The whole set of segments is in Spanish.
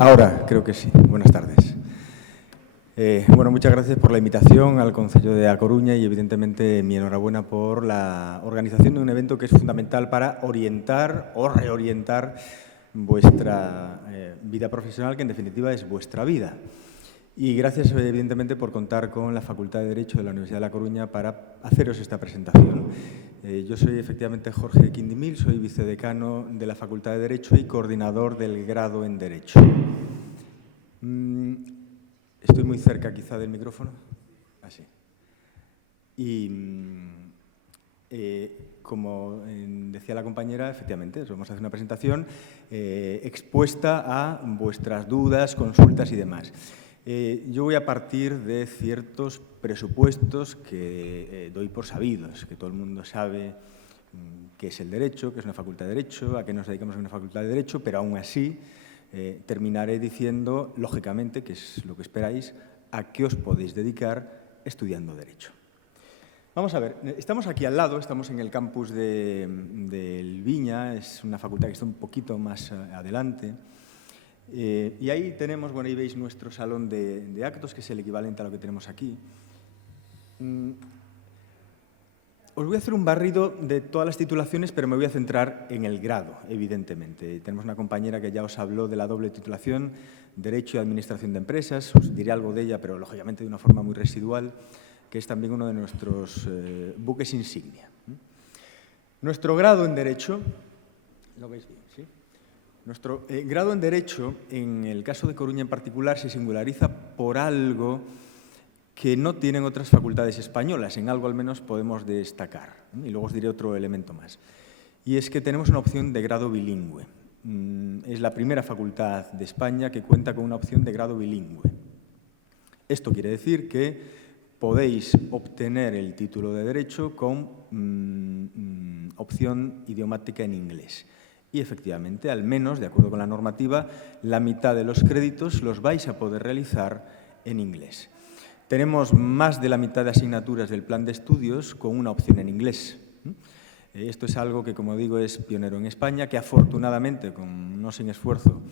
Ahora, creo que sí. Buenas tardes. Bueno, muchas gracias por la invitación al Concello de A Coruña y, evidentemente, mi enhorabuena por la organización de un evento que es fundamental para orientar o reorientar vuestra vida profesional, que en definitiva es vuestra vida. Y gracias, evidentemente, por contar con la Facultad de Derecho de la Universidad de La Coruña para haceros esta presentación. Yo soy, efectivamente, Jorge Quindimil, soy vicedecano de la Facultad de Derecho y coordinador del grado en Derecho. Estoy muy cerca, quizá, del micrófono. Así. Y como decía la compañera, efectivamente, vamos a hacer una presentación expuesta a vuestras dudas, consultas y demás. Yo voy a partir de ciertos presupuestos que doy por sabidos, que todo el mundo sabe qué es el derecho, qué es una facultad de derecho, a qué nos dedicamos en una facultad de derecho, pero aún así terminaré diciendo, lógicamente, que es lo que esperáis, a qué os podéis dedicar estudiando derecho. Vamos a ver, estamos aquí al lado, estamos en el campus del Viña, es una facultad que está un poquito más adelante. Y ahí tenemos, bueno, ahí veis nuestro salón de actos, que es el equivalente a lo que tenemos aquí. Os voy a hacer un barrido de todas las titulaciones, pero me voy a centrar en el grado, evidentemente. Tenemos una compañera que ya os habló de la doble titulación, Derecho y Administración de Empresas. Os diré algo de ella, pero lógicamente de una forma muy residual, que es también uno de nuestros buques insignia. Nuestro grado en Derecho, ¿lo veis bien? ¿Sí? Nuestro grado en Derecho, en el caso de Coruña en particular, se singulariza por algo que no tienen otras facultades españolas. En algo al menos podemos destacar. Y luego os diré otro elemento más. Y es que tenemos una opción de grado bilingüe. Es la primera facultad de España que cuenta con una opción de grado bilingüe. Esto quiere decir que podéis obtener el título de Derecho con opción idiomática en inglés. Y, efectivamente, al menos, de acuerdo con la normativa, la mitad de los créditos los vais a poder realizar en inglés. Tenemos más de la mitad de asignaturas del plan de estudios con una opción en inglés. Esto es algo que, como digo, es pionero en España, que afortunadamente, no sin esfuerzo,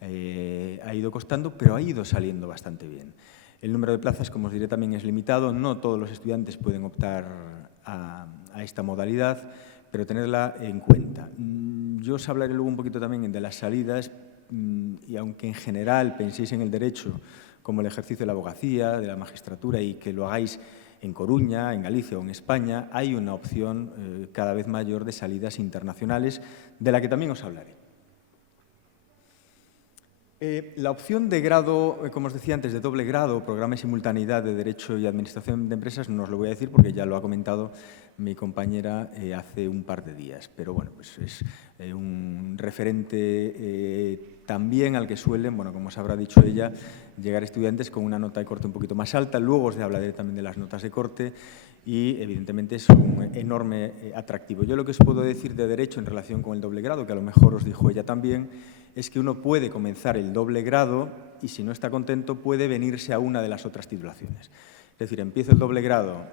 ha ido costando, pero ha ido saliendo bastante bien. El número de plazas, como os diré, también es limitado. No todos los estudiantes pueden optar a esta modalidad, pero tenedla en cuenta. Yo os hablaré luego un poquito también de las salidas y aunque en general penséis en el derecho como el ejercicio de la abogacía, de la magistratura y que lo hagáis en Coruña, en Galicia o en España, hay una opción cada vez mayor de salidas internacionales de la que también os hablaré. La opción de grado, como os decía antes, de doble grado, programa de simultaneidad de Derecho y Administración de Empresas, no os lo voy a decir porque ya lo ha comentado mi compañera hace un par de días. Pero bueno, pues es un referente también al que suelen, bueno, como os habrá dicho ella, llegar estudiantes con una nota de corte un poquito más alta. Luego os hablaré también de las notas de corte y, evidentemente, es un enorme atractivo. Yo lo que os puedo decir de Derecho en relación con el doble grado, que a lo mejor os dijo ella también, es que uno puede comenzar el doble grado y, si no está contento, puede venirse a una de las otras titulaciones. Es decir, empiezo el doble grado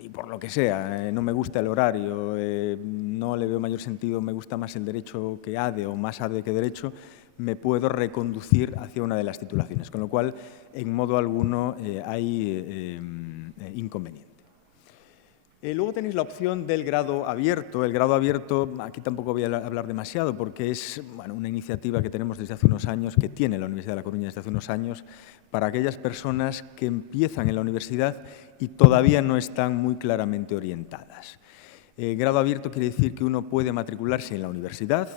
y, por lo que sea, no me gusta el horario, no le veo mayor sentido, me gusta más el Derecho que ADE o más ADE que Derecho, me puedo reconducir hacia una de las titulaciones, con lo cual, en modo alguno, hay inconveniente. Luego tenéis la opción del grado abierto. El grado abierto, aquí tampoco voy a hablar demasiado porque es una iniciativa que tenemos desde hace unos años, que tiene la Universidad de La Coruña desde hace unos años, para aquellas personas que empiezan en la universidad y todavía no están muy claramente orientadas. Grado abierto quiere decir que uno puede matricularse en la universidad,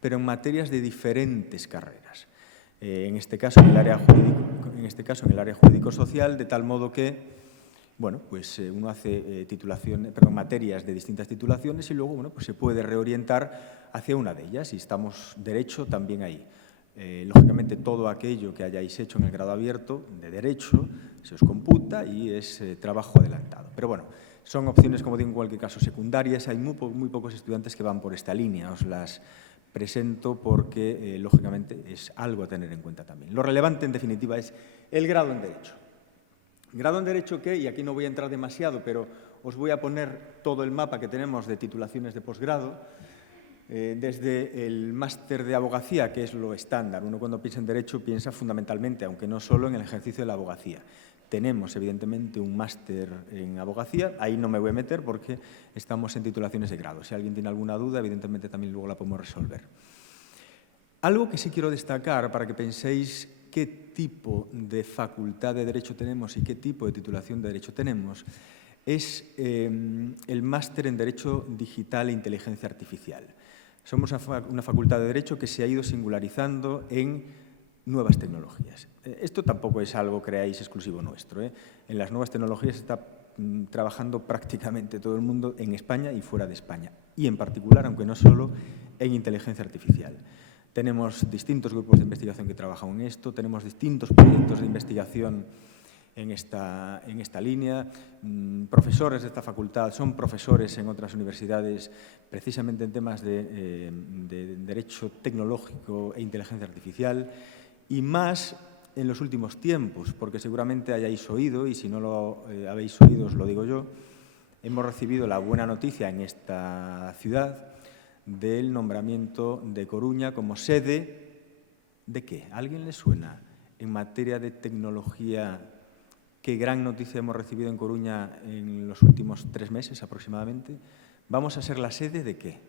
pero en materias de diferentes carreras. En este caso, en el área jurídico-social, de tal modo que bueno, pues uno hace materias de distintas titulaciones y luego, bueno, pues se puede reorientar hacia una de ellas y estamos Derecho también ahí. Lógicamente, todo aquello que hayáis hecho en el grado abierto de Derecho se os computa y es trabajo adelantado. Pero bueno, son opciones, como digo, en cualquier caso, secundarias. Hay muy pocos estudiantes que van por esta línea. Os las presento porque, lógicamente, es algo a tener en cuenta también. Lo relevante, en definitiva, es el grado en Derecho. Grado en Derecho que, y aquí no voy a entrar demasiado, pero os voy a poner todo el mapa que tenemos de titulaciones de posgrado. Desde el máster de abogacía, que es lo estándar. Uno cuando piensa en Derecho piensa fundamentalmente, aunque no solo, en el ejercicio de la abogacía. Tenemos, evidentemente, un máster en abogacía. Ahí no me voy a meter porque estamos en titulaciones de grado. Si alguien tiene alguna duda, evidentemente también luego la podemos resolver. Algo que sí quiero destacar para que penséis qué tipo de facultad de Derecho tenemos y qué tipo de titulación de Derecho tenemos es el máster en Derecho Digital e Inteligencia Artificial. Somos una facultad de Derecho que se ha ido singularizando en nuevas tecnologías. Esto tampoco es algo, creáis, exclusivo nuestro. En las nuevas tecnologías está trabajando prácticamente todo el mundo en España y fuera de España. Y en particular, aunque no solo, en inteligencia artificial. Tenemos distintos grupos de investigación que trabajan en esto, tenemos distintos proyectos de investigación en esta línea. Profesores de esta facultad son profesores en otras universidades precisamente en temas de derecho tecnológico e inteligencia artificial y más en los últimos tiempos, porque seguramente hayáis oído, y si no lo habéis oído os lo digo yo, hemos recibido la buena noticia en esta ciudad del nombramiento de Coruña como sede ¿de qué? ¿A alguien le suena? En materia de tecnología, ¿qué gran noticia hemos recibido en Coruña en los últimos 3 meses aproximadamente? Vamos a ser la sede ¿de qué?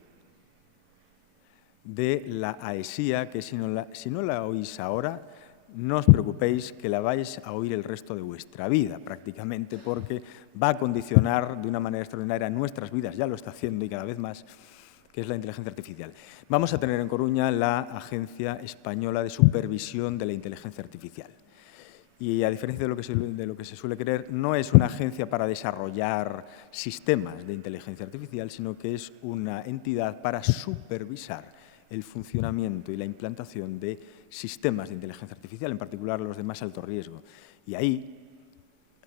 De la AESIA, que si no la oís ahora, no os preocupéis que la vais a oír el resto de vuestra vida, prácticamente, porque va a condicionar de una manera extraordinaria nuestras vidas, ya lo está haciendo y cada vez más, que es la inteligencia artificial. Vamos a tener en Coruña la Agencia Española de Supervisión de la Inteligencia Artificial. Y a diferencia de lo que se suele creer, no es una agencia para desarrollar sistemas de inteligencia artificial, sino que es una entidad para supervisar el funcionamiento y la implantación de sistemas de inteligencia artificial, en particular los de más alto riesgo. Y ahí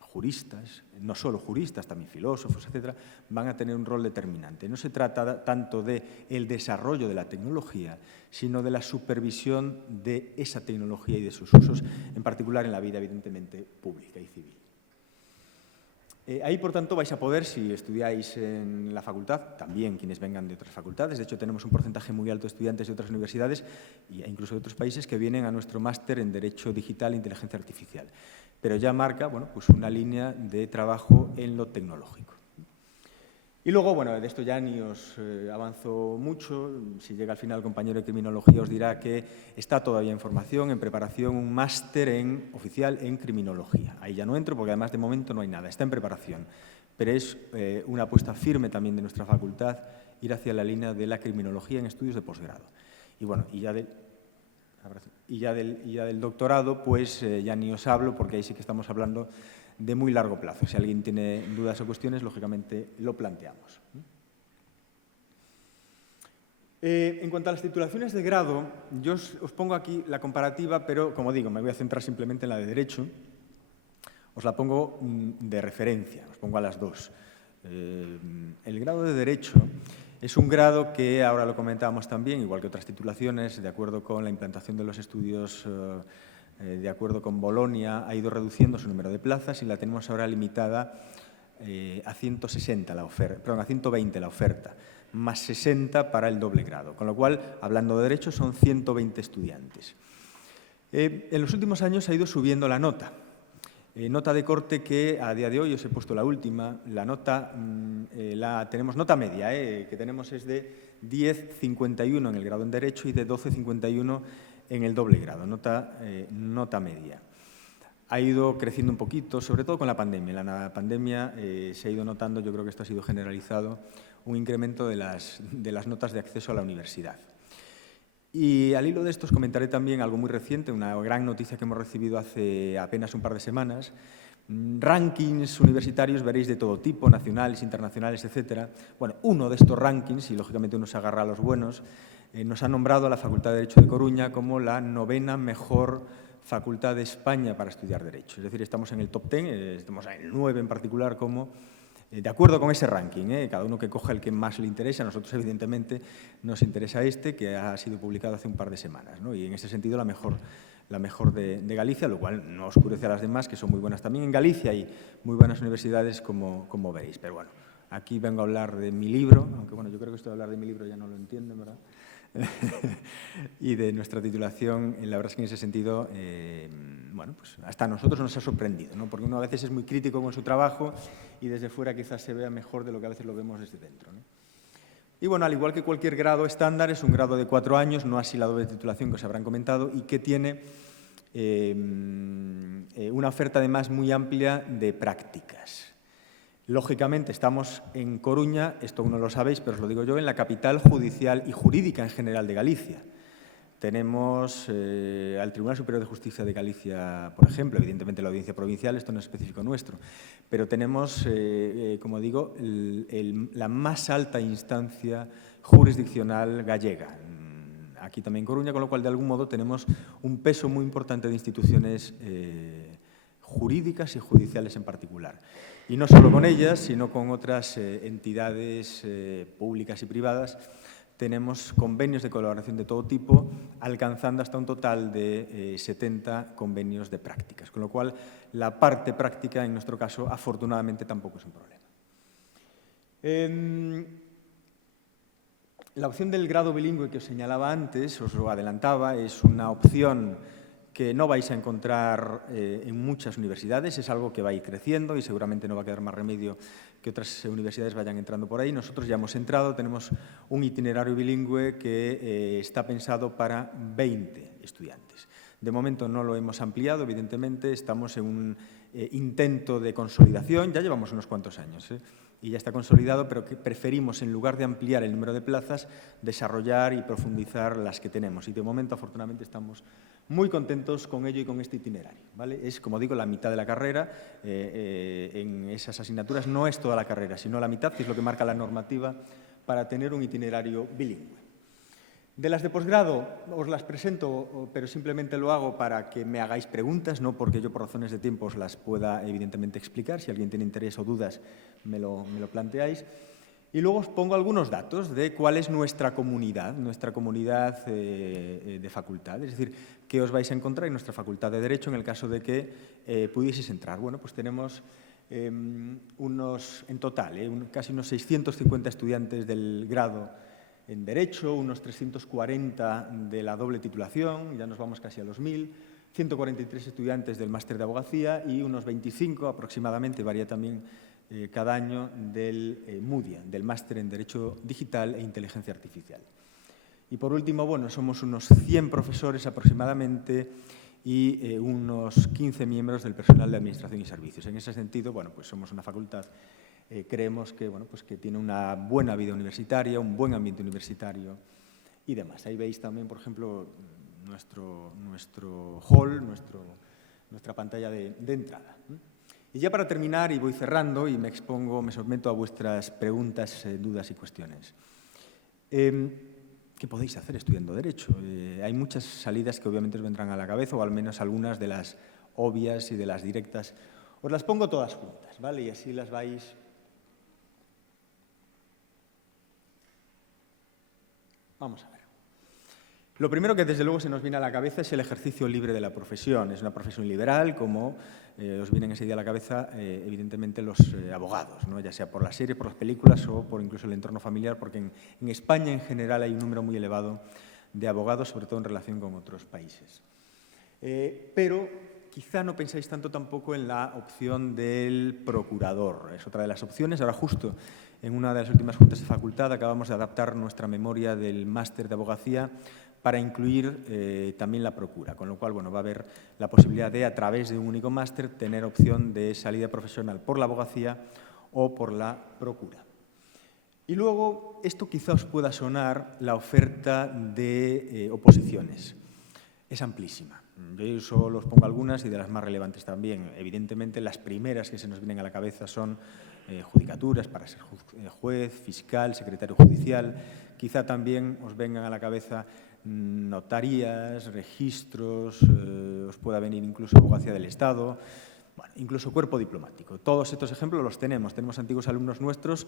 juristas, no solo juristas, también filósofos, etcétera, van a tener un rol determinante. No se trata tanto del desarrollo de la tecnología, sino de la supervisión de esa tecnología y de sus usos, en particular en la vida, evidentemente, pública y civil. Ahí, por tanto, vais a poder, si estudiáis en la facultad, también quienes vengan de otras facultades, de hecho tenemos un porcentaje muy alto de estudiantes de otras universidades e incluso de otros países que vienen a nuestro máster en Derecho Digital e Inteligencia Artificial, pero ya marca pues una línea de trabajo en lo tecnológico. Y luego, bueno, de esto ya ni os avanzo mucho. Si llega al final el compañero de Criminología os dirá que está todavía en formación, en preparación, un máster oficial en Criminología. Ahí ya no entro porque además de momento no hay nada, está en preparación. Pero es una apuesta firme también de nuestra facultad ir hacia la línea de la Criminología en estudios de posgrado. Y bueno, y ya del doctorado, pues ya ni os hablo porque ahí sí que estamos hablando de muy largo plazo. Si alguien tiene dudas o cuestiones, lógicamente lo planteamos. En cuanto a las titulaciones de grado, yo os pongo aquí la comparativa, pero, como digo, me voy a centrar simplemente en la de Derecho. Os la pongo de referencia, os pongo a las dos. El grado de Derecho es un grado que, ahora lo comentábamos también, igual que otras titulaciones, de acuerdo con la implantación de los estudios de acuerdo con Bolonia, ha ido reduciendo su número de plazas y la tenemos ahora limitada a 160 la oferta, perdón, a 120 la oferta, más 60 para el doble grado, con lo cual, hablando de Derecho, son 120 estudiantes. En los últimos años ha ido subiendo la nota. Nota de corte que a día de hoy, os he puesto la última, la nota, tenemos nota media, que tenemos es de 10,51 en el grado en Derecho y de 12,51 en el doble grado, nota media. Ha ido creciendo un poquito, sobre todo con la pandemia. En la pandemia se ha ido notando, yo creo que esto ha sido generalizado, un incremento de las notas de acceso a la universidad. Y al hilo de esto os comentaré también algo muy reciente, una gran noticia que hemos recibido hace apenas un par de semanas. Rankings universitarios veréis de todo tipo, nacionales, internacionales, etcétera. Bueno, uno de estos rankings, y lógicamente uno se agarra a los buenos, nos ha nombrado a la Facultad de Derecho de Coruña como la 9ª mejor facultad de España para estudiar Derecho. Es decir, estamos en el top 10, estamos en el 9 en particular, como de acuerdo con ese ranking. Cada uno que coja el que más le interesa. A nosotros, evidentemente, nos interesa este, que ha sido publicado hace un par de semanas, ¿no? Y en ese sentido la mejor de Galicia, lo cual no oscurece a las demás, que son muy buenas también. En Galicia hay muy buenas universidades, como veréis, pero bueno, Aquí vengo a hablar de mi libro, aunque bueno, yo creo que esto de hablar de mi libro ya no lo entienden, ¿verdad? Y de nuestra titulación, la verdad es que en ese sentido, bueno, pues hasta a nosotros nos ha sorprendido, ¿no? Porque uno a veces es muy crítico con su trabajo y desde fuera quizás se vea mejor de lo que a veces lo vemos desde dentro, ¿no? Y bueno, al igual que cualquier grado estándar, es un grado de 4 años, no así la doble titulación que os habrán comentado, y que tiene una oferta además muy amplia de prácticas. Lógicamente, estamos en Coruña, esto aún no lo sabéis, pero os lo digo yo, en la capital judicial y jurídica en general de Galicia. Tenemos al Tribunal Superior de Justicia de Galicia, por ejemplo, evidentemente la Audiencia Provincial, esto no es específico nuestro, pero tenemos, como digo, la más alta instancia jurisdiccional gallega, aquí también en Coruña, con lo cual, de algún modo, tenemos un peso muy importante de instituciones jurídicas y judiciales en particular. Y no solo con ellas, sino con otras entidades públicas y privadas. Tenemos convenios de colaboración de todo tipo, alcanzando hasta un total de 70 convenios de prácticas, con lo cual la parte práctica, en nuestro caso, afortunadamente tampoco es un problema. La opción del grado bilingüe que os señalaba antes, os lo adelantaba, es una opción que no vais a encontrar en muchas universidades, es algo que va a ir creciendo y seguramente no va a quedar más remedio que otras universidades vayan entrando por ahí. Nosotros ya hemos entrado, tenemos un itinerario bilingüe que está pensado para 20 estudiantes. De momento no lo hemos ampliado, evidentemente, estamos en un intento de consolidación, ya llevamos unos cuantos años, y ya está consolidado, pero que preferimos, en lugar de ampliar el número de plazas, desarrollar y profundizar las que tenemos. Y de momento, afortunadamente, estamos muy contentos con ello y con este itinerario, ¿vale? Es, como digo, la mitad de la carrera. En esas asignaturas no es toda la carrera, sino la mitad, que es lo que marca la normativa para tener un itinerario bilingüe. De las de posgrado os las presento, pero simplemente lo hago para que me hagáis preguntas, no porque yo por razones de tiempo os las pueda evidentemente explicar. Si alguien tiene interés o dudas, me lo planteáis. Y luego os pongo algunos datos de cuál es nuestra comunidad de facultad. Es decir, qué os vais a encontrar en nuestra facultad de Derecho en el caso de que pudieseis entrar. Bueno, pues tenemos en total, casi unos 650 estudiantes del grado en Derecho, unos 340 de la doble titulación, ya nos vamos casi a los 1.000, 143 estudiantes del máster de abogacía y unos 25 aproximadamente, varía también cada año, del MUDIA, del máster en Derecho Digital e Inteligencia Artificial. Y por último, bueno, somos unos 100 profesores aproximadamente y unos 15 miembros del personal de Administración y Servicios. En ese sentido, bueno, pues somos una facultad creemos que, bueno, pues que tiene una buena vida universitaria, un buen ambiente universitario y demás. Ahí veis también, por ejemplo, nuestro hall, nuestra pantalla de entrada. Y ya para terminar, y voy cerrando y me someto a vuestras preguntas, dudas y cuestiones. ¿Qué podéis hacer estudiando Derecho? Hay muchas salidas que obviamente os vendrán a la cabeza, o al menos algunas de las obvias y de las directas. Os las pongo todas juntas, ¿vale? Y así las vais... Vamos a ver. Lo primero que desde luego se nos viene a la cabeza es el ejercicio libre de la profesión. Es una profesión liberal, como os vienen enseguida a la cabeza, evidentemente, los abogados, ¿no? Ya sea por la serie, por las películas o por incluso el entorno familiar, porque en España en general hay un número muy elevado de abogados, sobre todo en relación con otros países. Pero quizá no pensáis tanto tampoco en la opción del procurador. Es otra de las opciones. Ahora justo en una de las últimas juntas de facultad acabamos de adaptar nuestra memoria del máster de abogacía para incluir también la procura, con lo cual, bueno, va a haber la posibilidad de, a través de un único máster, tener opción de salida profesional por la abogacía o por la procura. Y luego, esto quizá os pueda sonar, la oferta de oposiciones. Es amplísima. Yo solo os pongo algunas y de las más relevantes también. Evidentemente, las primeras que se nos vienen a la cabeza son judicaturas para ser juez, fiscal, secretario judicial. Quizá también os vengan a la cabeza notarías, registros, os pueda venir incluso abogacía del Estado, bueno, incluso cuerpo diplomático. Todos estos ejemplos los tenemos. Tenemos antiguos alumnos nuestros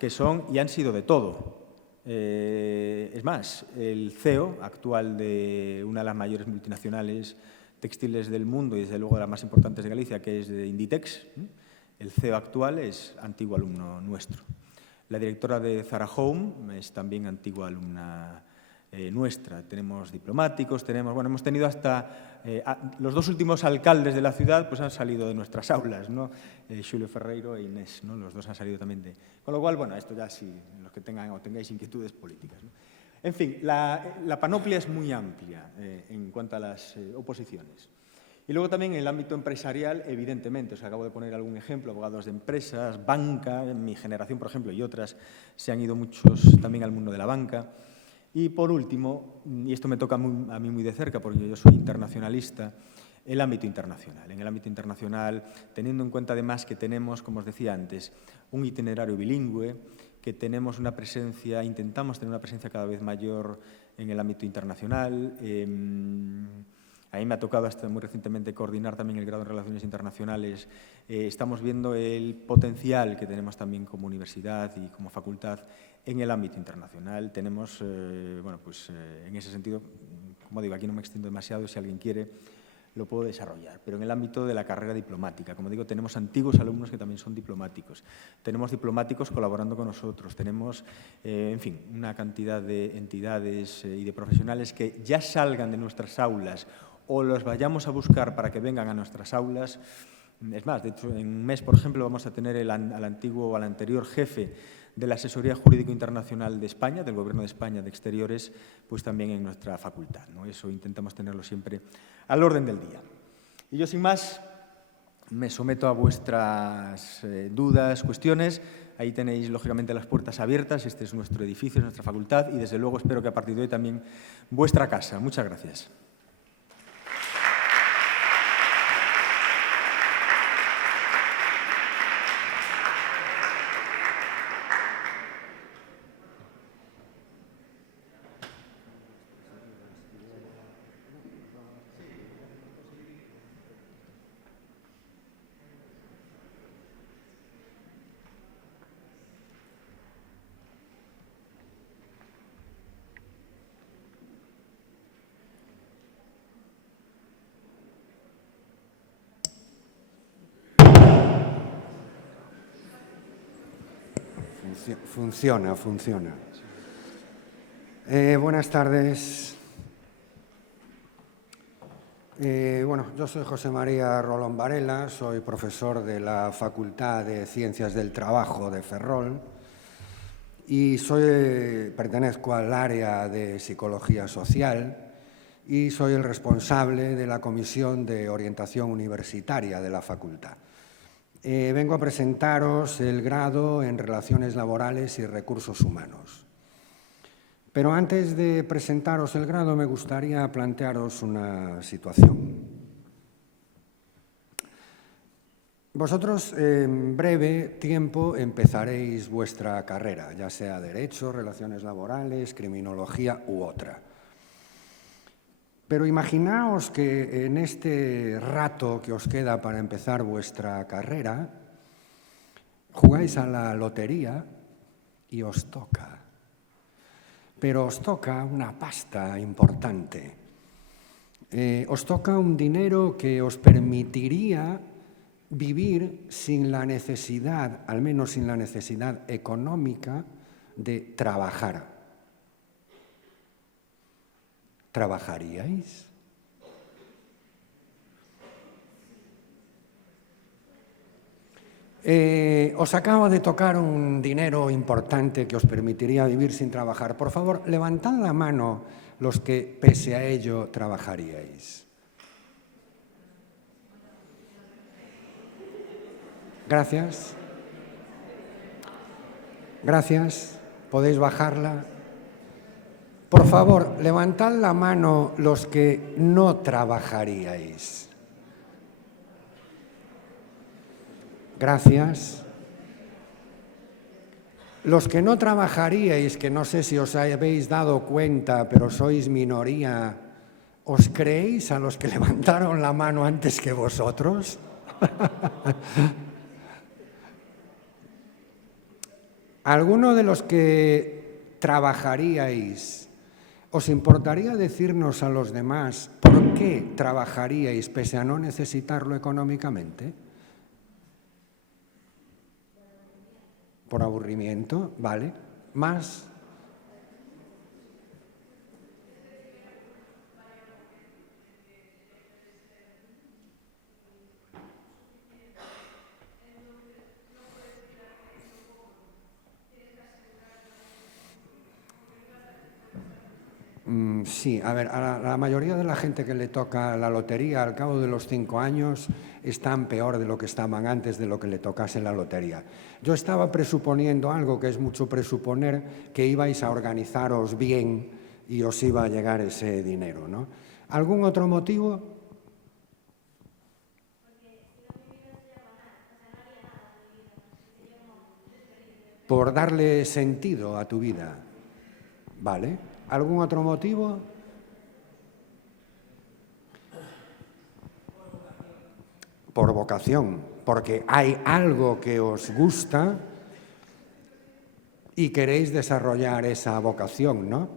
que son y han sido de todo. Es más, el CEO actual de una de las mayores multinacionales textiles del mundo y desde luego de las más importantes de Galicia, que es de Inditex, el CEO actual es antiguo alumno nuestro. La directora de Zara Home es también antigua alumna nuestra. Tenemos diplomáticos, hemos tenido hasta los dos últimos alcaldes de la ciudad pues han salido de nuestras aulas, ¿no? Xulio Ferreiro e Inés, ¿no? Los dos han salido también de... Con lo cual, bueno, esto ya sí, los que tengan o tengáis inquietudes políticas, ¿no? En fin, la panoplia es muy amplia en cuanto a las oposiciones. Y luego también en el ámbito empresarial, evidentemente, os acabo de poner algún ejemplo, abogados de empresas, banca, en mi generación, por ejemplo, y otras, se han ido muchos también al mundo de la banca. Y por último, y esto me toca a mí muy de cerca porque yo soy internacionalista, el ámbito internacional. En el ámbito internacional, teniendo en cuenta además que tenemos, como os decía antes, un itinerario bilingüe, que tenemos una presencia, intentamos tener una presencia cada vez mayor en el ámbito internacional. A mí me ha tocado hasta muy recientemente coordinar también el grado en Relaciones Internacionales. Estamos viendo el potencial que tenemos también como universidad y como facultad en el ámbito internacional. Tenemos, en ese sentido, como digo, aquí no me extiendo demasiado, si alguien quiere lo puedo desarrollar, pero en el ámbito de la carrera diplomática, como digo, tenemos antiguos alumnos que también son diplomáticos, tenemos diplomáticos colaborando con nosotros, tenemos, en fin, una cantidad de entidades y de profesionales que ya salgan de nuestras aulas o los vayamos a buscar para que vengan a nuestras aulas. Es más, de hecho, en un mes, por ejemplo, vamos a tener al anterior jefe de la Asesoría Jurídico Internacional de España, del Gobierno de España de Exteriores, pues también en nuestra facultad, ¿no? Eso intentamos tenerlo siempre al orden del día. Y yo, sin más, me someto a vuestras dudas, cuestiones. Ahí tenéis, lógicamente, las puertas abiertas. Este es nuestro edificio, es nuestra facultad y, desde luego, espero que a partir de hoy también vuestra casa. Muchas gracias. Funciona. Buenas tardes. Yo soy José María Rolón Varela, soy profesor de la Facultad de Ciencias del Trabajo de Ferrol y pertenezco al área de Psicología Social y soy el responsable de la Comisión de Orientación Universitaria de la Facultad. Vengo a presentaros el grado en Relaciones Laborales y Recursos Humanos. Pero antes de presentaros el grado, me gustaría plantearos una situación. Vosotros en breve tiempo empezaréis vuestra carrera, ya sea Derecho, Relaciones Laborales, Criminología u otra. Pero imaginaos que en este rato que os queda para empezar vuestra carrera, jugáis a la lotería y os toca. Pero os toca una pasta importante. Os toca un dinero que os permitiría vivir sin la necesidad, al menos sin la necesidad económica, de trabajar. ¿Trabajaríais? Os acaba de tocar un dinero importante que os permitiría vivir sin trabajar. Por favor, levantad la mano los que, pese a ello, trabajaríais. Gracias. Gracias. ¿Podéis bajarla? Por favor, levantad la mano los que no trabajaríais. Gracias. Los que no trabajaríais, que no sé si os habéis dado cuenta, pero sois minoría, ¿os creéis a los que levantaron la mano antes que vosotros? ¿Alguno de los que trabajaríais, os importaría decirnos a los demás por qué trabajaríais pese a no necesitarlo económicamente? por aburrimiento, ¿vale? Más. Sí, a ver, a la mayoría de la gente que le toca la lotería, al cabo de los 5 años, están peor de lo que estaban antes de lo que le tocase la lotería. Yo estaba presuponiendo algo que es mucho presuponer, que ibais a organizaros bien y os iba a llegar ese dinero, ¿no? ¿Algún otro motivo? Por darle sentido a tu vida, ¿vale? ¿Algún otro motivo? Por vocación, porque hay algo que os gusta y queréis desarrollar esa vocación, ¿no?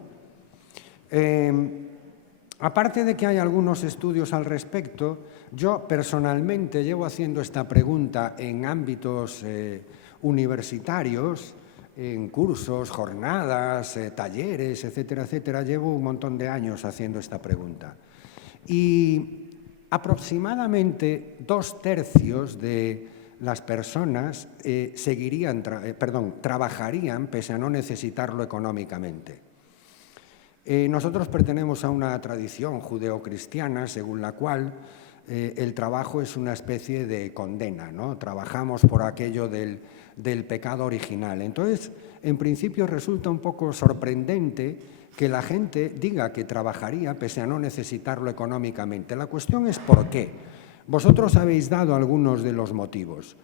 Aparte de que hay algunos estudios al respecto, yo personalmente llevo haciendo esta pregunta en ámbitos universitarios, en cursos, jornadas, talleres, etcétera, etcétera. Llevo un montón de años haciendo esta pregunta. Y aproximadamente 2/3 de las personas trabajarían pese a no necesitarlo económicamente. Nosotros pertenecemos a una tradición judeocristiana según la cual el trabajo es una especie de condena, ¿no? Trabajamos por aquello del pecado original. Entonces, en principio resulta un poco sorprendente que la gente diga que trabajaría pese a no necesitarlo económicamente. La cuestión es ¿por qué? Vosotros habéis dado algunos de los motivos.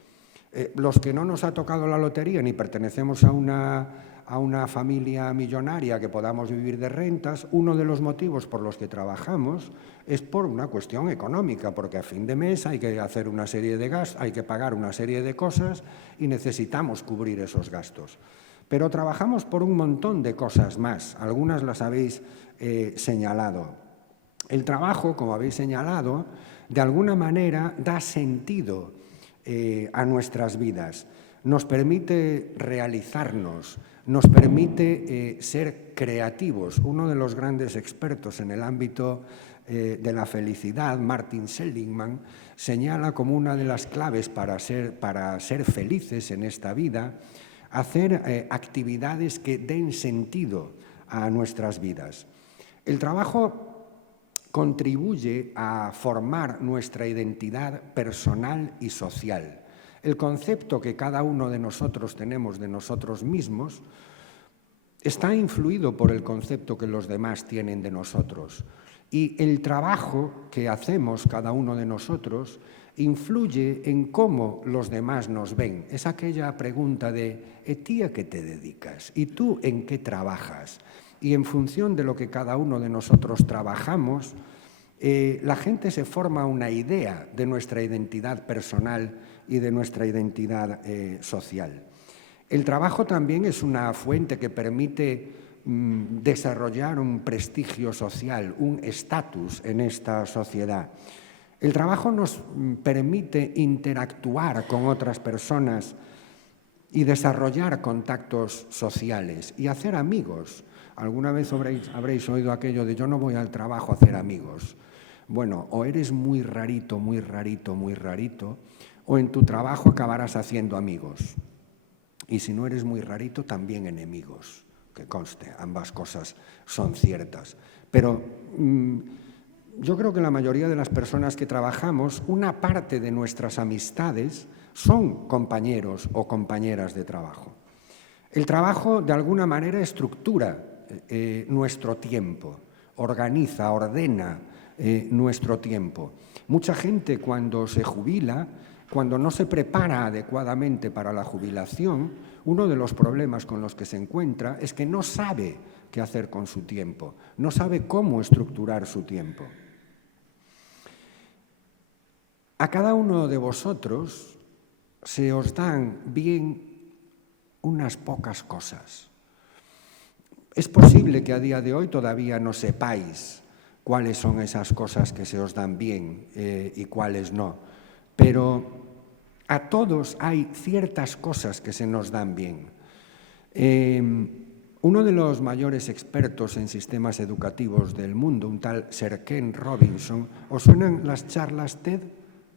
Los que no nos ha tocado la lotería ni pertenecemos a una familia millonaria que podamos vivir de rentas, uno de los motivos por los que trabajamos es por una cuestión económica, porque a fin de mes hay que hacer una serie de gastos, hay que pagar una serie de cosas y necesitamos cubrir esos gastos. Pero trabajamos por un montón de cosas más, algunas las habéis señalado. El trabajo, como habéis señalado, de alguna manera da sentido a nuestras vidas, nos permite realizarnos, nos permite ser creativos. Uno de los grandes expertos en el ámbito de la felicidad, Martin Seligman, señala como una de las claves para ser felices en esta vida, hacer actividades que den sentido a nuestras vidas. El trabajo contribuye a formar nuestra identidad personal y social. El concepto que cada uno de nosotros tenemos de nosotros mismos está influido por el concepto que los demás tienen de nosotros. Y el trabajo que hacemos cada uno de nosotros influye en cómo los demás nos ven. Es aquella pregunta de ¿y ti a qué te dedicas? ¿Y tú en qué trabajas? Y en función de lo que cada uno de nosotros trabajamos, la gente se forma una idea de nuestra identidad personal y de nuestra identidad social. El trabajo también es una fuente que permite desarrollar un prestigio social, un estatus en esta sociedad. El trabajo nos permite interactuar con otras personas y desarrollar contactos sociales y hacer amigos. Alguna vez habréis oído aquello de yo no voy al trabajo a hacer amigos. Bueno, o eres muy rarito, muy rarito, muy rarito, o en tu trabajo acabarás haciendo amigos. Y si no eres muy rarito, también enemigos, que conste, ambas cosas son ciertas. Pero yo creo que la mayoría de las personas que trabajamos, una parte de nuestras amistades son compañeros o compañeras de trabajo. El trabajo, de alguna manera, estructura nuestro tiempo, organiza, ordena nuestro tiempo. Mucha gente cuando se jubila, cuando no se prepara adecuadamente para la jubilación, uno de los problemas con los que se encuentra es que no sabe qué hacer con su tiempo, no sabe cómo estructurar su tiempo. A cada uno de vosotros se os dan bien unas pocas cosas. Es posible que a día de hoy todavía no sepáis cuáles son esas cosas que se os dan bien y cuáles no, pero A todos hay ciertas cosas que se nos dan bien. Uno de los mayores expertos en sistemas educativos del mundo, un tal Sir Ken Robinson, ¿os suenan las charlas TED?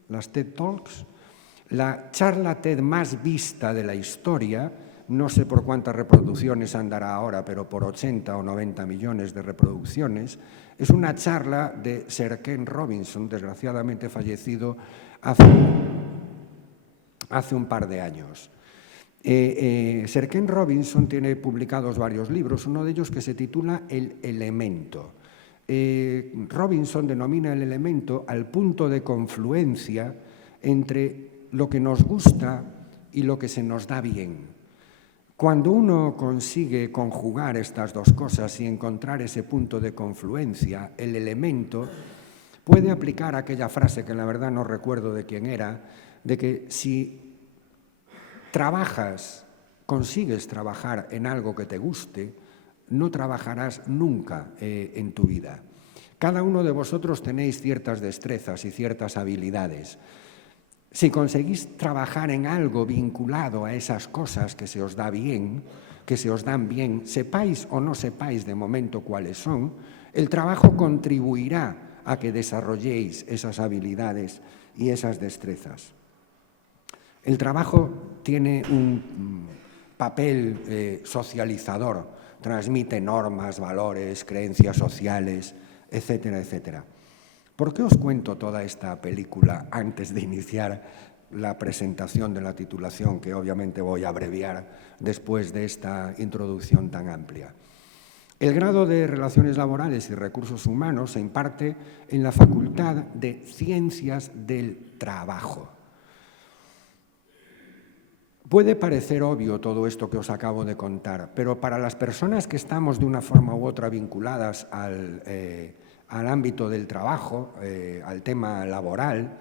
Las TED Talks. La charla TED más vista de la historia, no sé por cuántas reproducciones andará ahora, pero por 80 o 90 millones de reproducciones, es una charla de Sir Ken Robinson, desgraciadamente fallecido hace un par de años. Sir Ken Robinson tiene publicados varios libros, uno de ellos que se titula El elemento. Robinson denomina el elemento al punto de confluencia entre lo que nos gusta y lo que se nos da bien. Cuando uno consigue conjugar estas dos cosas y encontrar ese punto de confluencia, el elemento puede aplicar aquella frase que la verdad no recuerdo de quién era, de que si consigues trabajar en algo que te guste, no trabajarás nunca en tu vida. Cada uno de vosotros tenéis ciertas destrezas y ciertas habilidades. Si conseguís trabajar en algo vinculado a esas cosas que se os da bien, que se os dan bien, sepáis o no sepáis de momento cuáles son, el trabajo contribuirá a que desarrolléis esas habilidades y esas destrezas. El trabajo tiene un papel socializador, transmite normas, valores, creencias sociales, etcétera, etcétera. ¿Por qué os cuento toda esta película antes de iniciar la presentación de la titulación, que obviamente voy a abreviar después de esta introducción tan amplia? El grado de Relaciones Laborales y Recursos Humanos se imparte en la Facultad de Ciencias del Trabajo. Puede parecer obvio todo esto que os acabo de contar, pero para las personas que estamos de una forma u otra vinculadas al ámbito del trabajo, al tema laboral,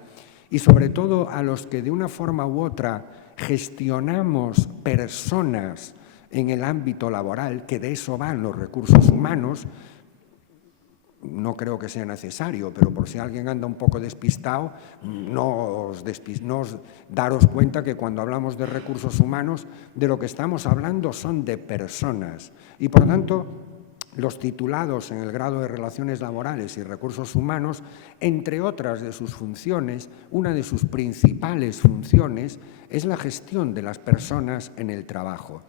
y sobre todo a los que de una forma u otra gestionamos personas en el ámbito laboral, que de eso van los recursos humanos, no creo que sea necesario, pero por si alguien anda un poco despistado, daros cuenta que cuando hablamos de recursos humanos, de lo que estamos hablando son de personas. Y por tanto, los titulados en el grado de Relaciones Laborales y Recursos Humanos, entre otras de sus funciones, una de sus principales funciones es la gestión de las personas en el trabajo.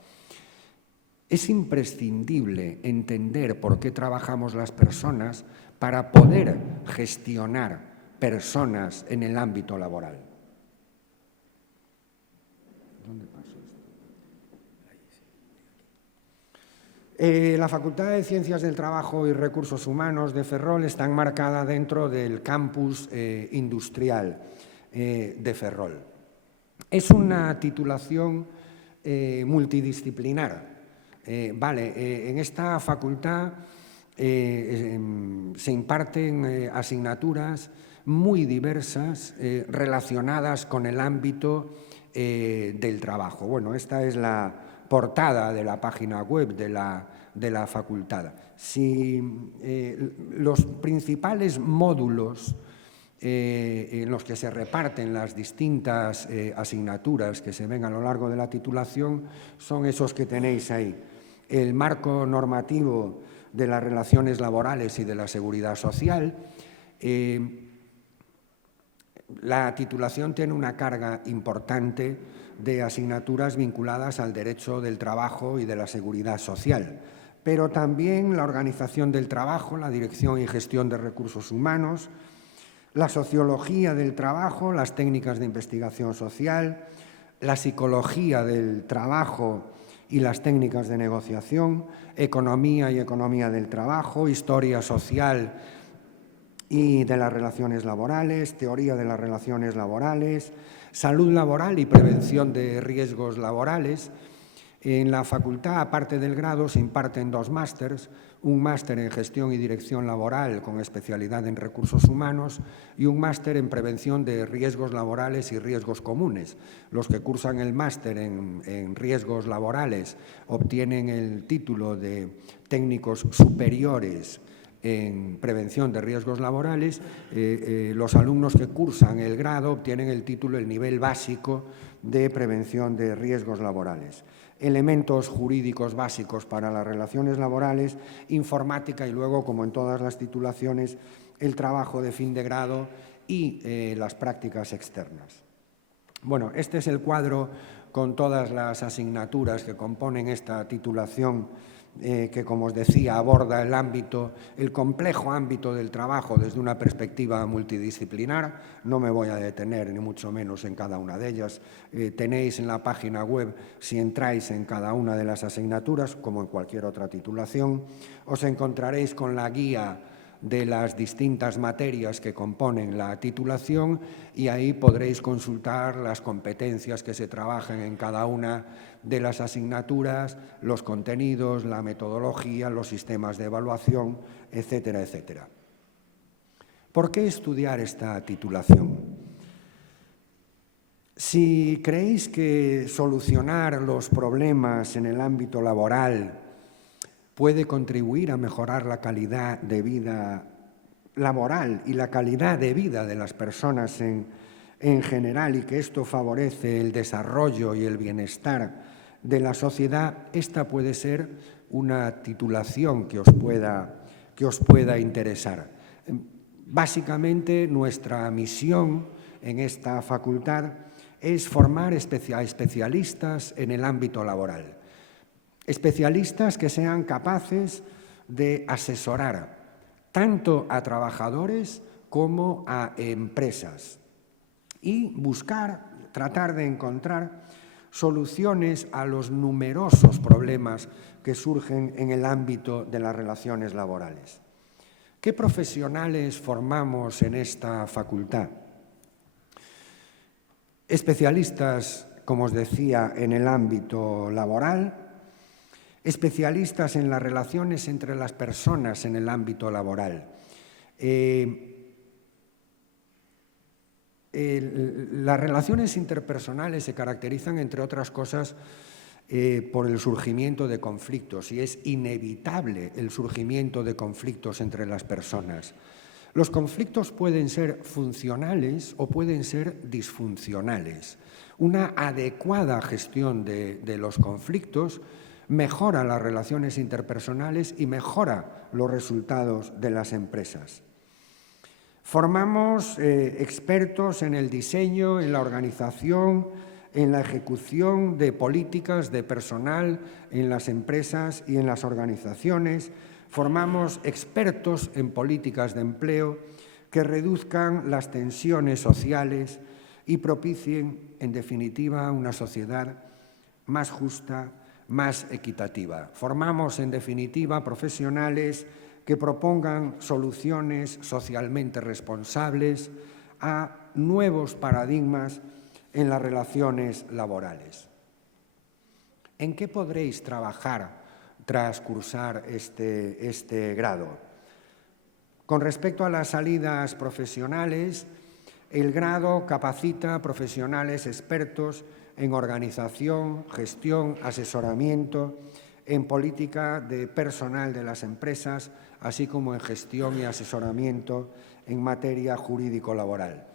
Es imprescindible entender por qué trabajamos las personas para poder gestionar personas en el ámbito laboral. ¿Dónde paso esto? La Facultad de Ciencias del Trabajo y Recursos Humanos de Ferrol está enmarcada dentro del campus industrial de Ferrol. Es una titulación multidisciplinar. En esta facultad se imparten asignaturas muy diversas relacionadas con el ámbito del trabajo. Bueno, esta es la portada de la página web de la facultad. Los principales módulos en los que se reparten las distintas asignaturas que se ven a lo largo de la titulación son esos que tenéis ahí. El marco normativo de las relaciones laborales y de la seguridad social. La titulación tiene una carga importante de asignaturas vinculadas al derecho del trabajo y de la seguridad social, pero también la organización del trabajo, la dirección y gestión de recursos humanos, la sociología del trabajo, las técnicas de investigación social, la psicología del trabajo y las técnicas de negociación, economía y economía del trabajo, historia social y de las relaciones laborales, teoría de las relaciones laborales, salud laboral y prevención de riesgos laborales. En la facultad, aparte del grado, se imparten 2 másters, un máster en gestión y dirección laboral con especialidad en recursos humanos y un máster en prevención de riesgos laborales y riesgos comunes. Los que cursan el máster en riesgos laborales obtienen el título de técnicos superiores en prevención de riesgos laborales, los alumnos que cursan el grado obtienen el título, el nivel básico de prevención de riesgos laborales. Elementos jurídicos básicos para las relaciones laborales, informática y luego, como en todas las titulaciones, el trabajo de fin de grado y las prácticas externas. Bueno, este es el cuadro con todas las asignaturas que componen esta titulación que, como os decía, aborda el complejo ámbito del trabajo desde una perspectiva multidisciplinar. No me voy a detener, ni mucho menos, en cada una de ellas. Tenéis en la página web, si entráis en cada una de las asignaturas, como en cualquier otra titulación, os encontraréis con la guía de las distintas materias que componen la titulación y ahí podréis consultar las competencias que se trabajan en cada una de las asignaturas, los contenidos, la metodología, los sistemas de evaluación, etcétera, etcétera. ¿Por qué estudiar esta titulación? Si creéis que solucionar los problemas en el ámbito laboral puede contribuir a mejorar la calidad de vida laboral y la calidad de vida de las personas en general, y que esto favorece el desarrollo y el bienestar de la sociedad, esta puede ser una titulación que os pueda interesar. Básicamente, nuestra misión en esta facultad es formar especialistas en el ámbito laboral. Especialistas que sean capaces de asesorar tanto a trabajadores como a empresas y tratar de encontrar soluciones a los numerosos problemas que surgen en el ámbito de las relaciones laborales. ¿Qué profesionales formamos en esta facultad? Especialistas, como os decía, en el ámbito laboral, especialistas en las relaciones entre las personas en el ámbito laboral. Las relaciones interpersonales se caracterizan, entre otras cosas, por el surgimiento de conflictos, y es inevitable el surgimiento de conflictos entre las personas. Los conflictos pueden ser funcionales o pueden ser disfuncionales. Una adecuada gestión de los conflictos mejora las relaciones interpersonales y mejora los resultados de las empresas. Formamos expertos en el diseño, en la organización, en la ejecución de políticas de personal en las empresas y en las organizaciones. Formamos expertos en políticas de empleo que reduzcan las tensiones sociales y propicien, en definitiva, una sociedad más justa, más equitativa. Formamos, en definitiva, profesionales que propongan soluciones socialmente responsables a nuevos paradigmas en las relaciones laborales. ¿En qué podréis trabajar tras cursar este grado? Con respecto a las salidas profesionales, el grado capacita a profesionales expertos en organización, gestión, asesoramiento, en política de personal de las empresas, así como en gestión y asesoramiento en materia jurídico-laboral.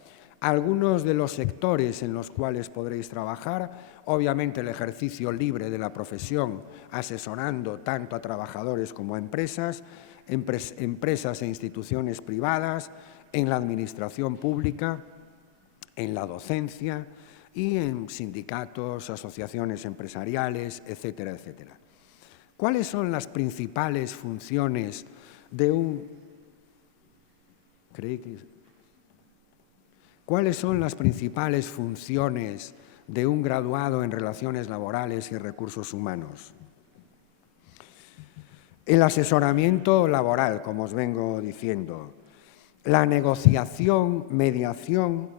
Algunos de los sectores en los cuales podréis trabajar, obviamente el ejercicio libre de la profesión, asesorando tanto a trabajadores como a empresas, empresas e instituciones privadas, en la administración pública, en la docencia y en sindicatos, asociaciones empresariales, etcétera, etcétera. ¿Cuáles son las principales funciones de un... ¿Cuáles son las principales funciones de un graduado en Relaciones Laborales y Recursos Humanos? El asesoramiento laboral, como os vengo diciendo, la negociación, mediación,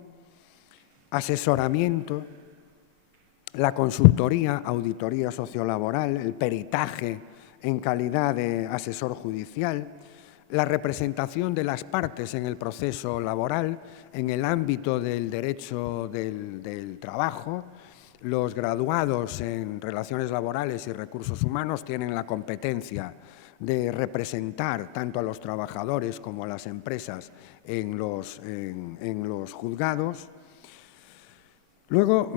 asesoramiento, la consultoría, auditoría sociolaboral, el peritaje en calidad de asesor judicial, la representación de las partes en el proceso laboral, en el ámbito del derecho del trabajo. Los graduados en Relaciones Laborales y Recursos Humanos tienen la competencia de representar tanto a los trabajadores como a las empresas en los juzgados. Luego,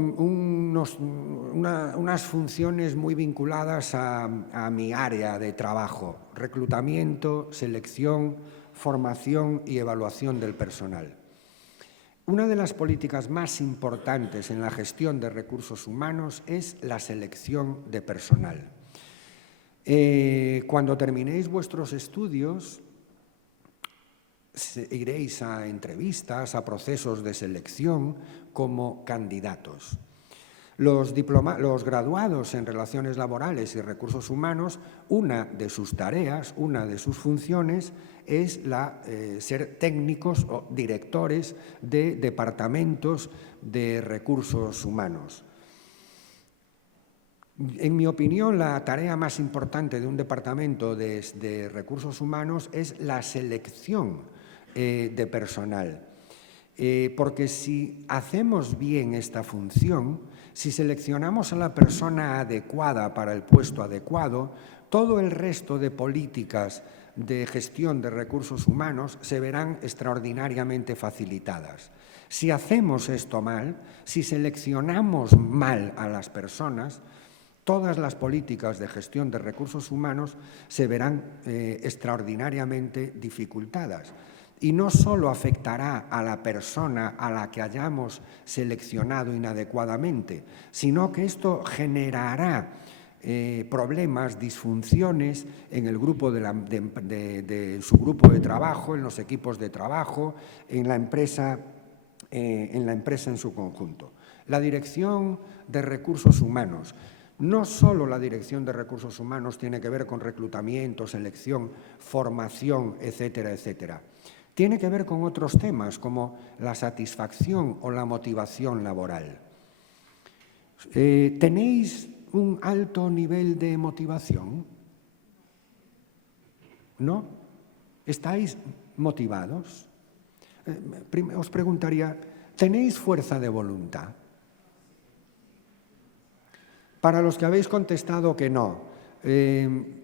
unas funciones muy vinculadas a mi área de trabajo: reclutamiento, selección, formación y evaluación del personal. Una de las políticas más importantes en la gestión de recursos humanos es la selección de personal. Cuando terminéis vuestros estudios, iréis a entrevistas, a procesos de selección como candidatos. Los graduados en Relaciones Laborales y Recursos Humanos, una de sus tareas, una de sus funciones es ser técnicos o directores de departamentos de recursos humanos. En mi opinión, la tarea más importante de un departamento de recursos humanos es la selección de personal. Porque si hacemos bien esta función, si seleccionamos a la persona adecuada para el puesto adecuado, todo el resto de políticas de gestión de recursos humanos se verán extraordinariamente facilitadas. Si hacemos esto mal, si seleccionamos mal a las personas, todas las políticas de gestión de recursos humanos se verán extraordinariamente dificultadas. Y no solo afectará a la persona a la que hayamos seleccionado inadecuadamente, sino que esto generará problemas, disfunciones en el grupo de su grupo de trabajo, en los equipos de trabajo, en la empresa en su conjunto. La Dirección de Recursos Humanos. No solo la Dirección de Recursos Humanos tiene que ver con reclutamiento, selección, formación, etcétera, etcétera. Tiene que ver con otros temas como la satisfacción o la motivación laboral. ¿Tenéis un alto nivel de motivación? ¿No? ¿Estáis motivados? Os preguntaría, ¿tenéis fuerza de voluntad? Para los que habéis contestado que no,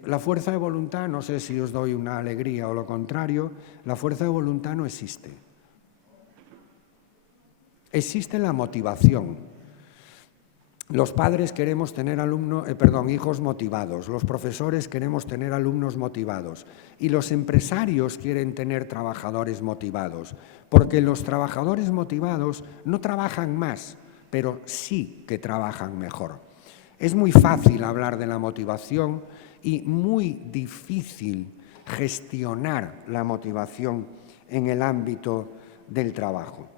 la fuerza de voluntad, no sé si os doy una alegría o lo contrario, la fuerza de voluntad no existe. Existe la motivación. Los padres queremos tener hijos motivados, los profesores queremos tener alumnos motivados y los empresarios quieren tener trabajadores motivados, porque los trabajadores motivados no trabajan más, pero sí que trabajan mejor. Es muy fácil hablar de la motivación y muy difícil gestionar la motivación en el ámbito del trabajo.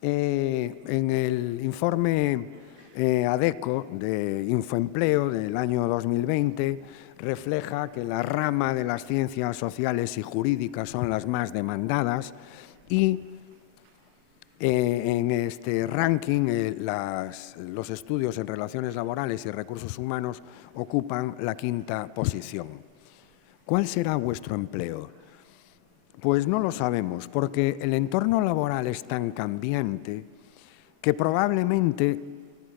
En el informe ADECO de Infoempleo del año 2020 refleja que la rama de las ciencias sociales y jurídicas son las más demandadas y en este ranking los estudios en relaciones laborales y recursos humanos ocupan la 5ª posición. ¿Cuál será vuestro empleo? Pues no lo sabemos, porque el entorno laboral es tan cambiante que probablemente,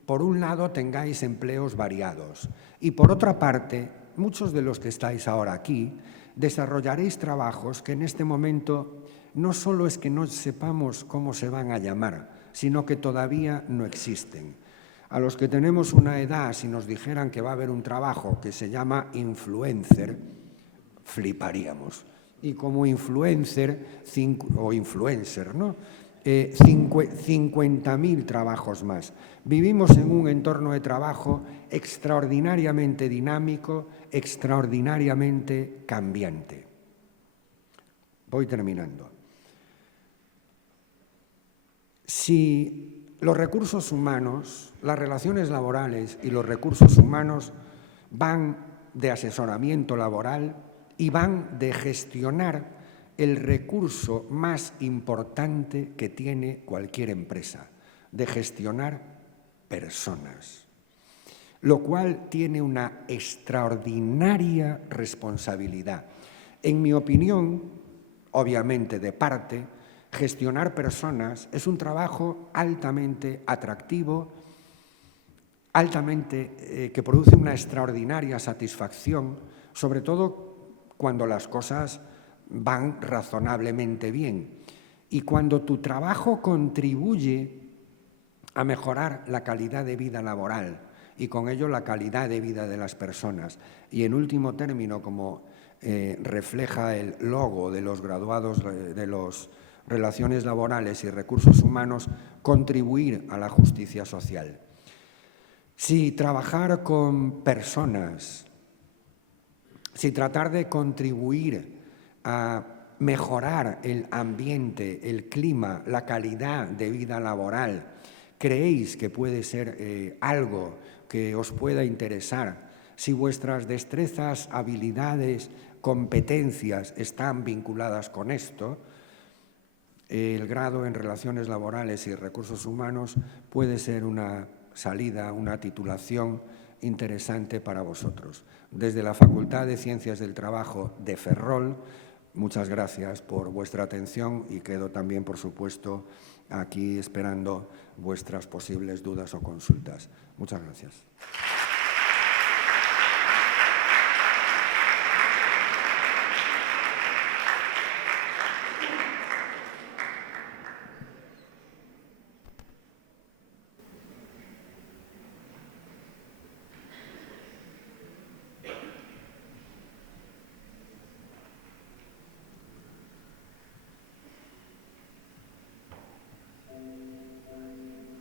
por un lado, tengáis empleos variados y, por otra parte, muchos de los que estáis ahora aquí desarrollaréis trabajos que en este momento no solo es que no sepamos cómo se van a llamar, sino que todavía no existen. A los que tenemos una edad, si nos dijeran que va a haber un trabajo que se llama influencer, fliparíamos. Y como influencer o influencer, ¿no? 50.000 trabajos más. Vivimos en un entorno de trabajo extraordinariamente dinámico, extraordinariamente cambiante. Voy terminando. Si los recursos humanos, las relaciones laborales y los recursos humanos van de asesoramiento laboral y van de gestionar el recurso más importante que tiene cualquier empresa, de gestionar personas, lo cual tiene una extraordinaria responsabilidad. En mi opinión, obviamente de parte, gestionar personas es un trabajo altamente atractivo, que produce una extraordinaria satisfacción, sobre todo cuando las cosas van razonablemente bien y cuando tu trabajo contribuye a mejorar la calidad de vida laboral y con ello la calidad de vida de las personas. Y en último término, como refleja el logo de los graduados de las Relaciones Laborales y Recursos Humanos, contribuir a la justicia social. Si trabajar con personas, si tratar de contribuir a mejorar el ambiente, el clima, la calidad de vida laboral, creéis que puede ser algo que os pueda interesar, si vuestras destrezas, habilidades, competencias están vinculadas con esto, el grado en Relaciones Laborales y Recursos Humanos puede ser una salida, una titulación interesante para vosotros. Desde la Facultad de Ciencias del Trabajo de Ferrol, muchas gracias por vuestra atención y quedo también, por supuesto, aquí esperando vuestras posibles dudas o consultas. Muchas gracias.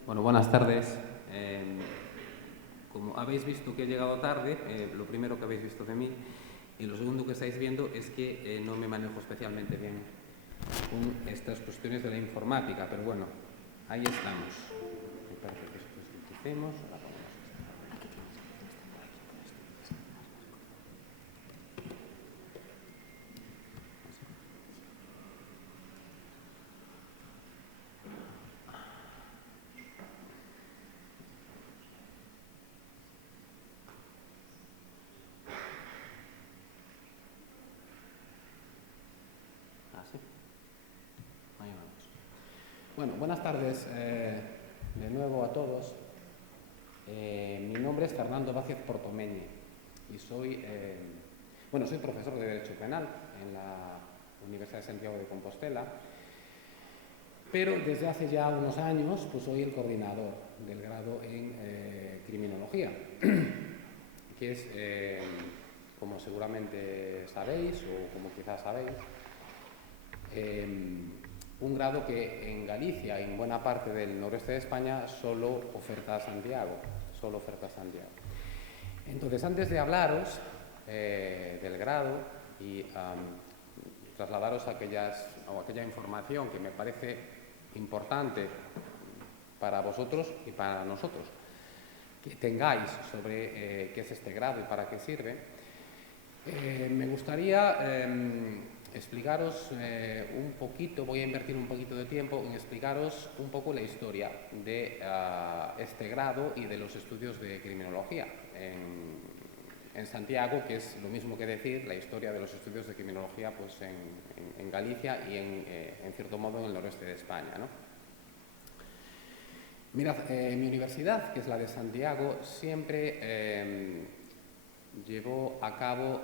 Bueno, buenas tardes. Como habéis visto que he llegado tarde, lo primero que habéis visto de mí y lo segundo que estáis viendo es que no me manejo especialmente bien con estas cuestiones de la informática, pero bueno, ahí estamos. Me parece que esto es lo que hacemos. Bueno, buenas tardes de nuevo a todos. Mi nombre es Fernando Vázquez Portomeñi y soy profesor de Derecho Penal en la Universidad de Santiago de Compostela, pero desde hace ya unos años pues soy el coordinador del grado en Criminología, que es, como seguramente sabéis o como quizás sabéis, un grado que en Galicia y en buena parte del noroeste de España solo oferta Santiago. Entonces, antes de hablaros del grado y trasladaros aquella información que me parece importante para vosotros y para nosotros, que tengáis sobre qué es este grado y para qué sirve, me gustaría explicaros un poquito, voy a invertir un poquito de tiempo en explicaros un poco la historia de este grado y de los estudios de criminología en Santiago, que es lo mismo que decir la historia de los estudios de criminología pues, en Galicia y en cierto modo en el noroeste de España, ¿no? Mirad, mi universidad, que es la de Santiago, siempre llevó a cabo,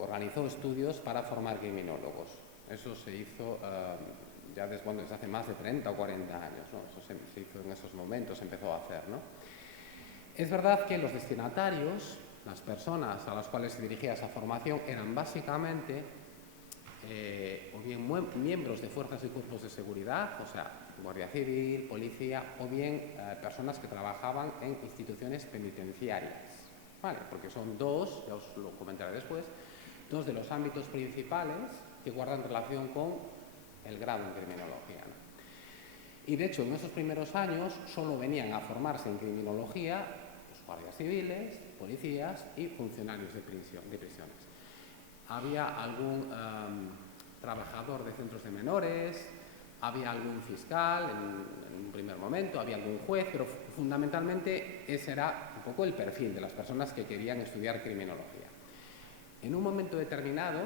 organizó estudios para formar criminólogos. Eso se hizo ya desde hace más de 30 o 40 años, ¿no? Eso se hizo en esos momentos, se empezó a hacer, ¿no? Es verdad que los destinatarios, las personas a las cuales se dirigía esa formación, eran básicamente o bien miembros de fuerzas y cuerpos de seguridad, o sea, Guardia Civil, policía, o bien personas que trabajaban en instituciones penitenciarias. Vale, porque son dos, ya os lo comentaré después, dos de los ámbitos principales que guardan relación con el grado en criminología, ¿no? Y de hecho, en esos primeros años solo venían a formarse en criminología los guardias civiles, policías y funcionarios de prisiones. Había algún trabajador de centros de menores, había algún fiscal en un primer momento, había algún juez, pero fundamentalmente ese era un poco el perfil de las personas que querían estudiar criminología. En un momento determinado,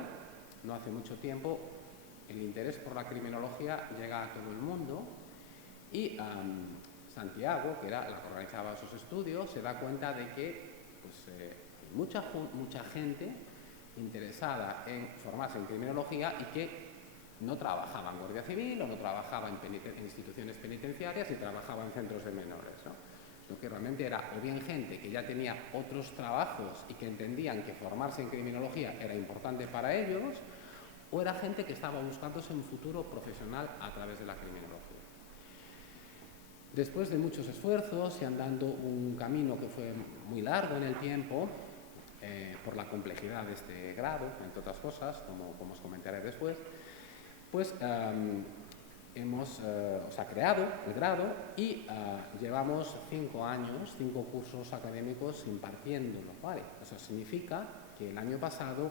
no hace mucho tiempo, el interés por la criminología llega a todo el mundo y Santiago, que era la que organizaba esos estudios, se da cuenta de que pues, mucha gente interesada en formarse en criminología y que no trabajaba en Guardia Civil o no trabajaba en instituciones penitenciarias y trabajaba en centros de menores, ¿no? Lo que realmente era o bien gente que ya tenía otros trabajos y que entendían que formarse en criminología era importante para ellos, o era gente que estaba buscándose un futuro profesional a través de la criminología. Después de muchos esfuerzos y andando un camino que fue muy largo en el tiempo, por la complejidad de este grado, entre otras cosas, como os comentaré después, pues se ha creado el grado y llevamos 5 años, 5 cursos académicos impartiéndolo, ¿vale? Eso significa que el año pasado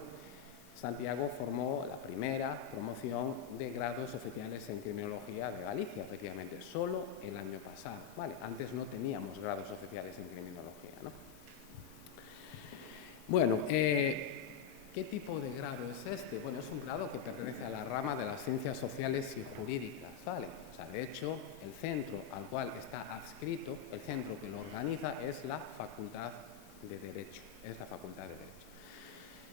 Santiago formó la primera promoción de grados oficiales en criminología de Galicia, efectivamente, solo el año pasado, ¿vale? Antes no teníamos grados oficiales en criminología, ¿no? Bueno, ¿qué tipo de grado es este? Bueno, es un grado que pertenece a la rama de las ciencias sociales y jurídicas, ¿vale? O sea, de hecho, el centro al cual está adscrito, el centro que lo organiza es la Facultad de Derecho,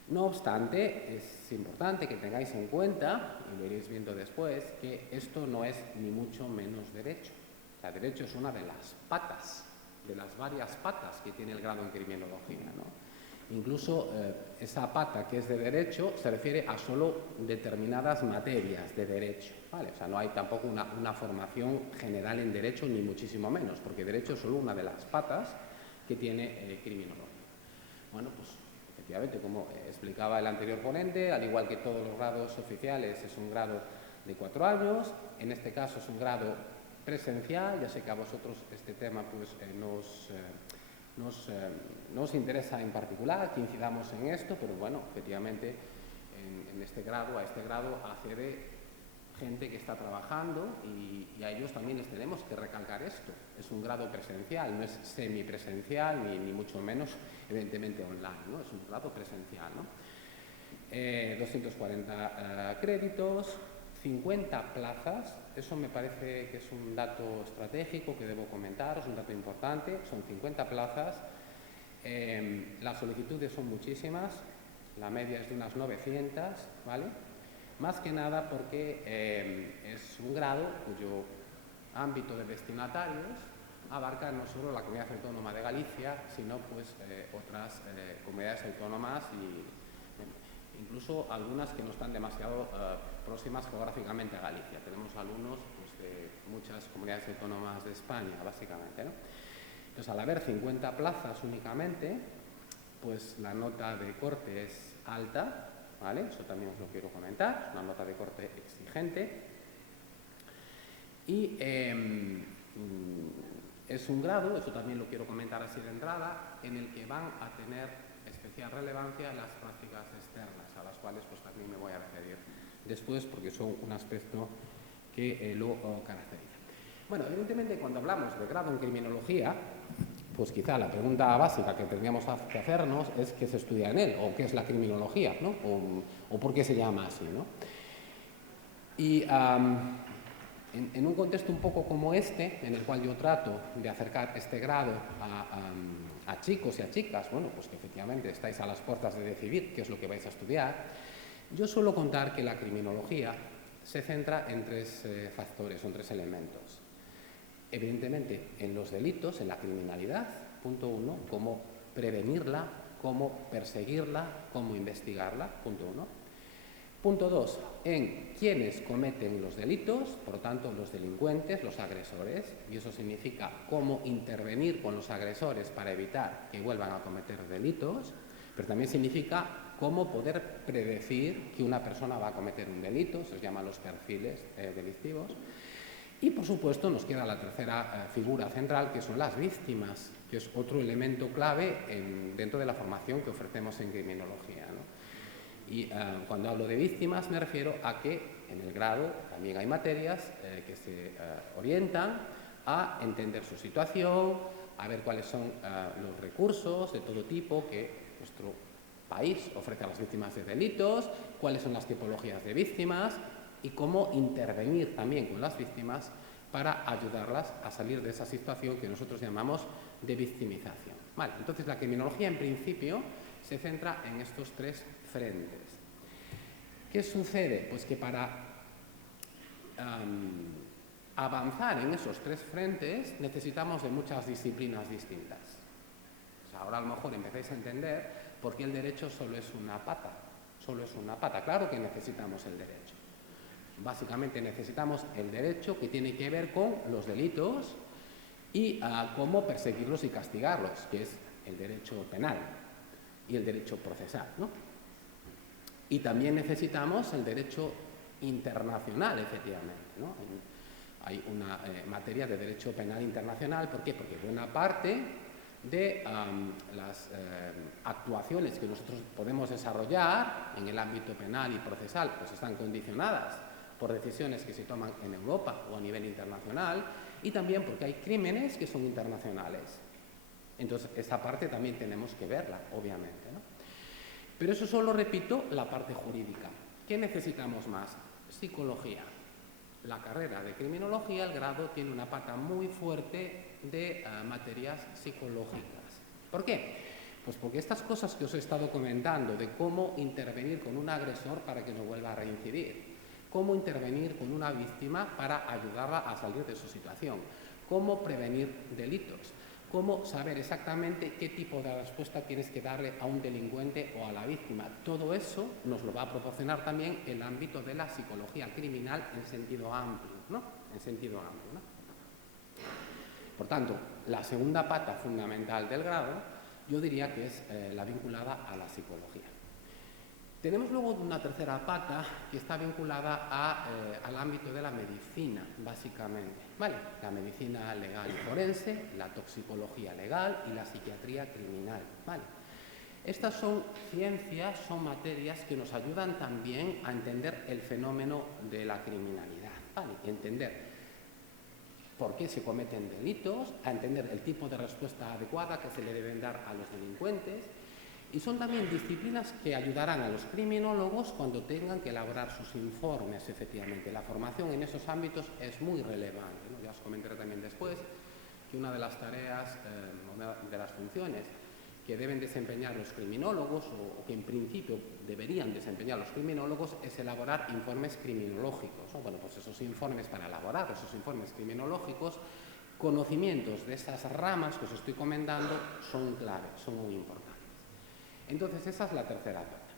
No obstante, es importante que tengáis en cuenta, y lo iréis viendo después, que esto no es ni mucho menos derecho. O sea, derecho es una de las patas, de las varias patas que tiene el grado en criminología, ¿no? Incluso esa pata que es de derecho se refiere a solo determinadas materias de derecho, ¿vale? O sea, no hay tampoco una formación general en derecho, ni muchísimo menos, porque derecho es solo una de las patas que tiene criminología. Bueno, pues efectivamente, como explicaba el anterior ponente, al igual que todos los grados oficiales, es un grado de 4 años, en este caso es un grado presencial. Ya sé que a vosotros este tema pues, nos interesa en particular, que incidamos en esto, pero bueno, efectivamente a este grado accede gente que está trabajando y a ellos también les tenemos que recalcar esto. Es un grado presencial, no es semipresencial ni mucho menos, evidentemente, online, ¿no? Es un grado presencial, ¿no? 240 créditos, 50 plazas, eso me parece que es un dato estratégico que debo comentaros, un dato importante, son 50 plazas, las solicitudes son muchísimas, la media es de unas 900, ¿vale? Más que nada porque es un grado cuyo ámbito de destinatarios abarca no solo la Comunidad Autónoma de Galicia, sino pues otras comunidades autónomas y incluso algunas que no están demasiado próximas geográficamente a Galicia. Tenemos alumnos pues, de muchas comunidades autónomas de España, básicamente, ¿no? Entonces, al haber 50 plazas únicamente, pues la nota de corte es alta, ¿vale? Eso también os lo quiero comentar, es una nota de corte exigente. Y es un grado, eso también lo quiero comentar así de entrada, en el que van a tener especial relevancia las prácticas externas, a las cuales pues también me voy a referir después, porque son un aspecto que lo caracteriza. Bueno, evidentemente cuando hablamos de grado en criminología, pues quizá la pregunta básica que tendríamos que hacernos es qué se estudia en él, o qué es la criminología, ¿no? O por qué se llama así, ¿no? Y en un contexto un poco como este, en el cual yo trato de acercar este grado a chicos y a chicas, bueno, pues que efectivamente estáis a las puertas de decidir qué es lo que vais a estudiar, yo suelo contar que la criminología se centra en 3 factores, son 3 elementos. Evidentemente, en los delitos, en la criminalidad, punto 1, cómo prevenirla, cómo perseguirla, cómo investigarla, punto 1. Punto 2, en quiénes cometen los delitos, por lo tanto, los delincuentes, los agresores, y eso significa cómo intervenir con los agresores para evitar que vuelvan a cometer delitos, pero también significa cómo poder predecir que una persona va a cometer un delito, se llaman los perfiles delictivos. Y, por supuesto, nos queda la tercera figura central, que son las víctimas, que es otro elemento clave dentro de la formación que ofrecemos en criminología, ¿no? Y cuando hablo de víctimas me refiero a que en el grado también hay materias que se orientan a entender su situación, a ver cuáles son los recursos de todo tipo que nuestro país ofrece a las víctimas de delitos, cuáles son las tipologías de víctimas, y cómo intervenir también con las víctimas para ayudarlas a salir de esa situación que nosotros llamamos de victimización. Vale, entonces la criminología en principio se centra en estos tres frentes. ¿Qué sucede? Pues que para avanzar en esos tres frentes necesitamos de muchas disciplinas distintas. Pues ahora a lo mejor empezáis a entender por qué el derecho solo es una pata. Solo es una pata. Claro que necesitamos el derecho. Básicamente necesitamos el derecho que tiene que ver con los delitos y cómo perseguirlos y castigarlos, que es el derecho penal y el derecho procesal, ¿no? Y también necesitamos el derecho internacional, efectivamente, ¿no? Hay una materia de derecho penal internacional. ¿Por qué? Porque buena parte de las actuaciones que nosotros podemos desarrollar en el ámbito penal y procesal pues están condicionadas por decisiones que se toman en Europa o a nivel internacional, y también porque hay crímenes que son internacionales. Entonces, esa parte también tenemos que verla, obviamente, ¿no? Pero eso solo, repito, la parte jurídica. ¿Qué necesitamos más? Psicología. La carrera de criminología, el grado, tiene una pata muy fuerte de materias psicológicas. ¿Por qué? Pues porque estas cosas que os he estado comentando, de cómo intervenir con un agresor para que no vuelva a reincidir, cómo intervenir con una víctima para ayudarla a salir de su situación, cómo prevenir delitos, cómo saber exactamente qué tipo de respuesta tienes que darle a un delincuente o a la víctima. Todo eso nos lo va a proporcionar también el ámbito de la psicología criminal en sentido amplio, ¿no? En sentido amplio, ¿no? Por tanto, la segunda pata fundamental del grado, yo diría que es la vinculada a la psicología. Tenemos luego una tercera pata que está vinculada al ámbito de la medicina, básicamente, ¿vale? La medicina legal y forense, la toxicología legal y la psiquiatría criminal, ¿vale? Estas son ciencias, son materias que nos ayudan también a entender el fenómeno de la criminalidad, ¿vale? Entender por qué se cometen delitos, a entender el tipo de respuesta adecuada que se le deben dar a los delincuentes. Y son también disciplinas que ayudarán a los criminólogos cuando tengan que elaborar sus informes, efectivamente. La formación en esos ámbitos es muy relevante, ¿no? Ya os comentaré también después que una de las tareas, una de las funciones que deben desempeñar los criminólogos, o que en principio deberían desempeñar los criminólogos, es elaborar informes criminológicos, ¿no? Bueno, pues esos informes, para elaborar esos informes criminológicos, conocimientos de esas ramas que os estoy comentando son clave, son muy importantes. Entonces, esa es la tercera pata.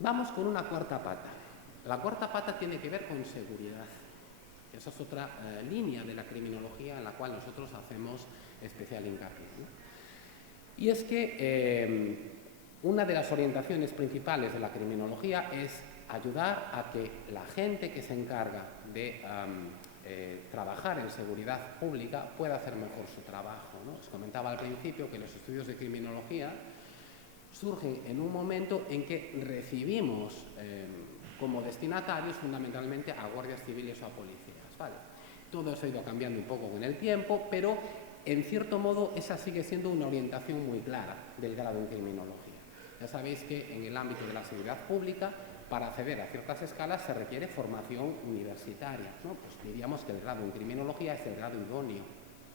Vamos con una cuarta pata. La cuarta pata tiene que ver con seguridad. Esa es otra línea de la criminología en la cual nosotros hacemos especial hincapié, ¿no? Y es que una de las orientaciones principales de la criminología es ayudar a que la gente que se encarga de trabajar en seguridad pública pueda hacer mejor su trabajo, ¿no? Os comentaba al principio que los estudios de criminología surgen en un momento en que recibimos como destinatarios fundamentalmente a guardias civiles o a policías, ¿vale? Todo eso ha ido cambiando un poco con el tiempo, pero en cierto modo esa sigue siendo una orientación muy clara del grado en criminología. Ya sabéis que en el ámbito de la seguridad pública, para acceder a ciertas escalas se requiere formación universitaria, ¿no? Pues diríamos que el grado en criminología es el grado idóneo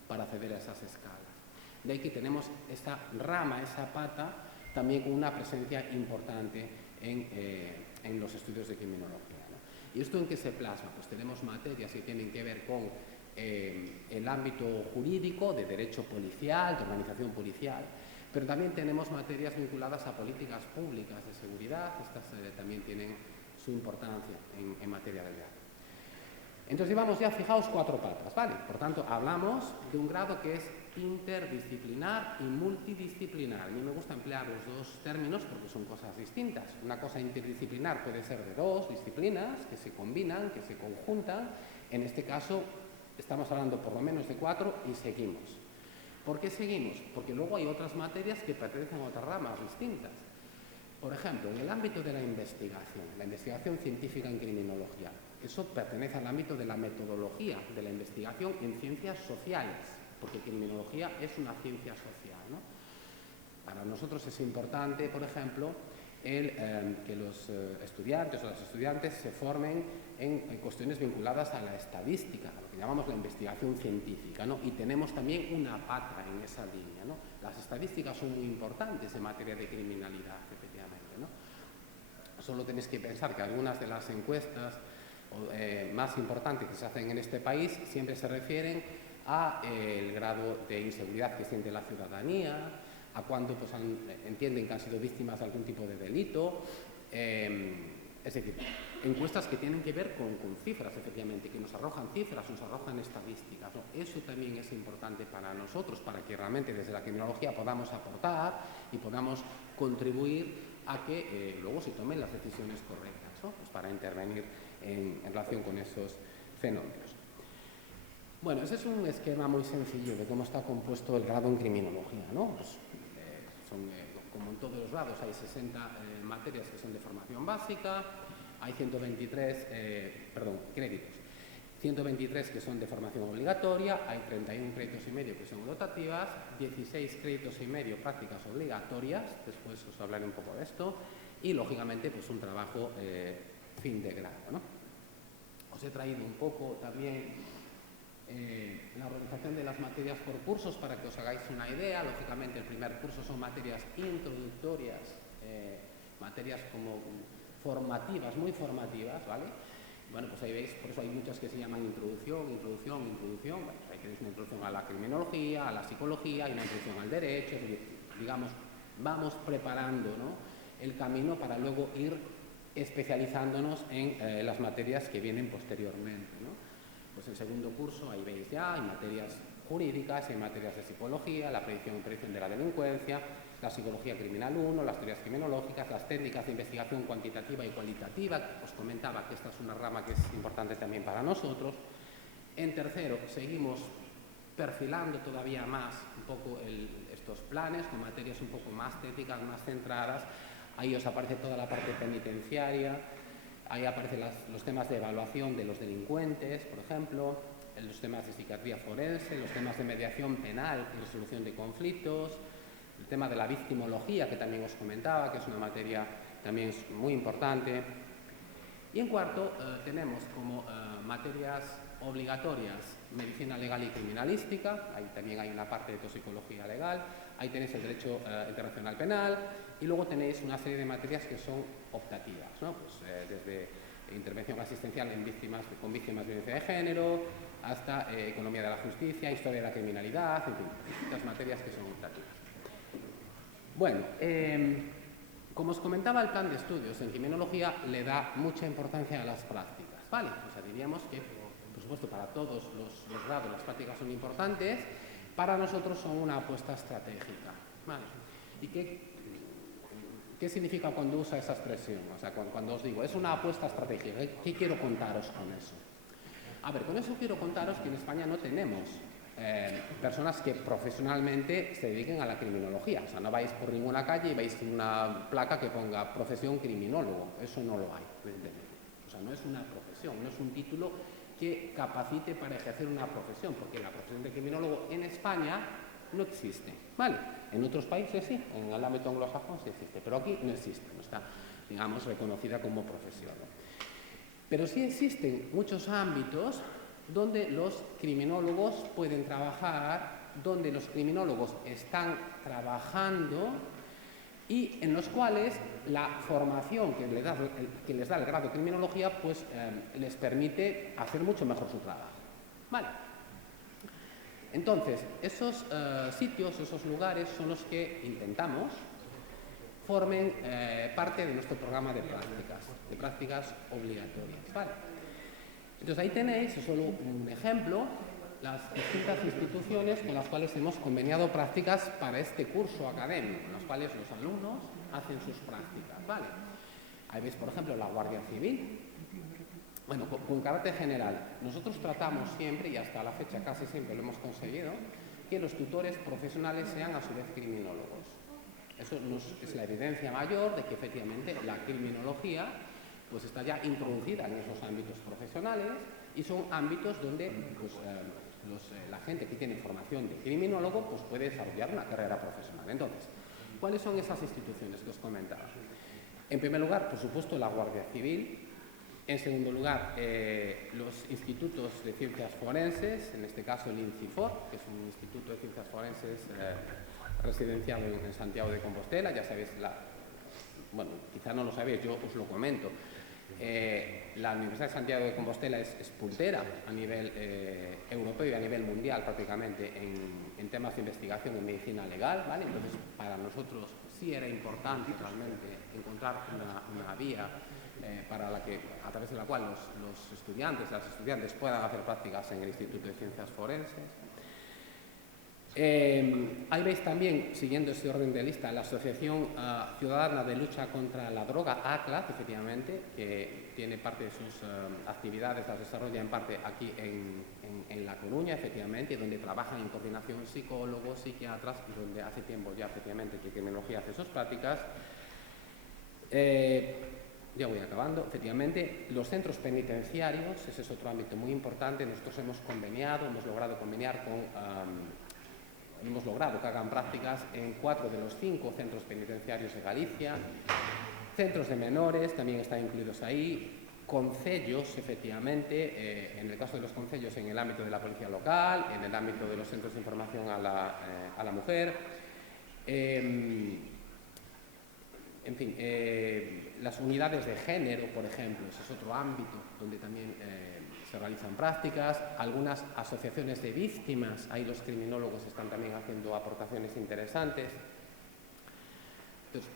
para acceder a esas escalas. De ahí que tenemos esa rama, esa pata, también con una presencia importante en los estudios de criminología, ¿no? ¿Y esto en qué se plasma? Pues tenemos materias que tienen que ver con el ámbito jurídico, de derecho policial, de organización policial, pero también tenemos materias vinculadas a políticas públicas de seguridad. Estas también tienen su importancia en materia de grado. Entonces llevamos ya, fijaos, 4 patas, ¿vale? Por tanto, hablamos de un grado que es interdisciplinar y multidisciplinar. A mí me gusta emplear los dos términos porque son cosas distintas. Una cosa interdisciplinar puede ser de 2 disciplinas que se combinan, que se conjuntan. En este caso estamos hablando por lo menos de 4 y seguimos. ¿Por qué seguimos? Porque luego hay otras materias que pertenecen a otras ramas distintas. Por ejemplo, en el ámbito de la investigación científica en criminología, eso pertenece al ámbito de la metodología de la investigación en ciencias sociales, porque criminología es una ciencia social, ¿no? Para nosotros es importante, por ejemplo, que los estudiantes o las estudiantes se formen en cuestiones vinculadas a la estadística, lo que llamamos la investigación científica, ¿no? Y tenemos también una pata en esa línea, ¿no? Las estadísticas son muy importantes en materia de criminalidad, efectivamente, ¿no? Solo tenéis que pensar que algunas de las encuestas más importantes que se hacen en este país siempre se refieren a el grado de inseguridad que siente la ciudadanía, a cuándo pues, entienden que han sido víctimas de algún tipo de delito, es decir, encuestas que tienen que ver con cifras, efectivamente, que nos arrojan cifras, nos arrojan estadísticas, ¿no? Eso también es importante para nosotros, para que realmente desde la criminología podamos aportar y podamos contribuir a que luego se tomen las decisiones correctas, ¿no? Pues para intervenir en relación con esos fenómenos. Bueno, ese es un esquema muy sencillo de cómo está compuesto el grado en criminología, ¿no? Pues, como en todos los grados, hay 60 materias que son de formación básica, hay 123 créditos, 123 que son de formación obligatoria, hay 31 créditos y medio que son dotativas, 16 créditos y medio prácticas obligatorias, después os hablaré un poco de esto, y lógicamente pues un trabajo fin de grado, ¿no? Os he traído un poco también la organización de las materias por cursos para que os hagáis una idea. Lógicamente el primer curso son materias introductorias, materias como formativas, muy formativas, ¿vale? Bueno, pues ahí veis, por eso hay muchas que se llaman introducción. Bueno, pues ahí tenéis una introducción a la criminología, a la psicología y una introducción al derecho, es decir, digamos, vamos preparando, ¿no?, el camino para luego ir especializándonos en las materias que vienen posteriormente, ¿no? Pues en segundo curso, ahí veis ya, hay materias jurídicas, hay materias de psicología, la predicción y predicción de la delincuencia, la psicología criminal 1, las teorías criminológicas, las técnicas de investigación cuantitativa y cualitativa. Os comentaba que esta es una rama que es importante también para nosotros. En tercero, seguimos perfilando todavía más un poco estos planes con materias un poco más técnicas, más centradas. Ahí os aparece toda la parte penitenciaria, ahí aparecen los temas de evaluación de los delincuentes, por ejemplo, los temas de psiquiatría forense, los temas de mediación penal y resolución de conflictos, el tema de la victimología, que también os comentaba, que es una materia también muy importante. Y en cuarto, tenemos como materias obligatorias medicina legal y criminalística, ahí también hay una parte de toxicología legal, ahí tenéis el derecho internacional penal y luego tenéis una serie de materias que son optativas, ¿no? Pues, desde intervención asistencial con víctimas de violencia de género hasta economía de la justicia, historia de la criminalidad, en fin, estas materias que son optativas. Bueno, como os comentaba, el plan de estudios en criminología le da mucha importancia a las prácticas, ¿vale? O sea, diríamos que, por supuesto, para todos los grados las prácticas son importantes, para nosotros son una apuesta estratégica, ¿vale? ¿Y qué significa cuando usa esa expresión? O sea, cuando os digo, es una apuesta estratégica, ¿qué quiero contaros con eso? A ver, con eso quiero contaros que en España no tenemos personas que profesionalmente se dediquen a la criminología. O sea, no vais por ninguna calle y veis una placa que ponga profesión criminólogo. Eso no lo hay, evidentemente. O sea, no es una profesión, no es un título que capacite para ejercer una profesión, porque la profesión de criminólogo en España no existe, ¿vale? En otros países sí, en el ámbito anglosajón sí existe, pero aquí no existe, no está, digamos, reconocida como profesión, ¿no? Pero sí existen muchos ámbitos donde los criminólogos pueden trabajar, donde los criminólogos están trabajando y en los cuales la formación que les da el grado de criminología pues les permite hacer mucho mejor su trabajo. Vale. Entonces, esos sitios, esos lugares son los que intentamos formen parte de nuestro programa de prácticas obligatorias. Vale. Entonces ahí tenéis, solo un ejemplo, las distintas instituciones con las cuales hemos conveniado prácticas para este curso académico, en los cuales los alumnos hacen sus prácticas, ¿vale? Ahí veis, por ejemplo, la Guardia Civil. Bueno, con carácter general, nosotros tratamos siempre, y hasta la fecha casi siempre lo hemos conseguido, que los tutores profesionales sean a su vez criminólogos. Eso es la evidencia mayor de que efectivamente la criminología pues está ya introducida en esos ámbitos profesionales y son ámbitos donde pues, la gente que tiene formación de criminólogo pues puede desarrollar una carrera profesional. Entonces, ¿cuáles son esas instituciones que os comentaba? En primer lugar, por supuesto, la Guardia Civil. En segundo lugar, los institutos de ciencias forenses, en este caso el INCIFOR, que es un instituto de ciencias forenses residenciado en Santiago de Compostela. Ya sabéis, bueno, quizá no lo sabéis, yo os lo comento. La Universidad de Santiago de Compostela es puntera a nivel europeo y a nivel mundial prácticamente en temas de investigación en medicina legal, ¿vale? Entonces, para nosotros sí era importante realmente encontrar una vía a través de la cual los estudiantes, las estudiantes puedan hacer prácticas en el Instituto de Ciencias Forenses. Ahí veis también, siguiendo este orden de lista, la Asociación Ciudadana de Lucha contra la Droga, ACLAD, efectivamente, que tiene parte de sus actividades, las desarrolla en parte aquí en La Coruña, efectivamente, donde trabajan en coordinación psicólogos, psiquiatras, y donde hace tiempo ya, efectivamente, que criminología hace sus prácticas. Ya voy acabando. Efectivamente, los centros penitenciarios, ese es otro ámbito muy importante. Nosotros hemos logrado conveniar hemos logrado que hagan prácticas en 4 de los 5 centros penitenciarios de Galicia. Centros de menores también están incluidos ahí. Concellos, efectivamente, en el caso de los concellos en el ámbito de la policía local, en el ámbito de los centros de información a la mujer. En fin, las unidades de género, por ejemplo, ese es otro ámbito donde también se realizan prácticas. Algunas asociaciones de víctimas, ahí los criminólogos están también haciendo aportaciones interesantes. Entonces,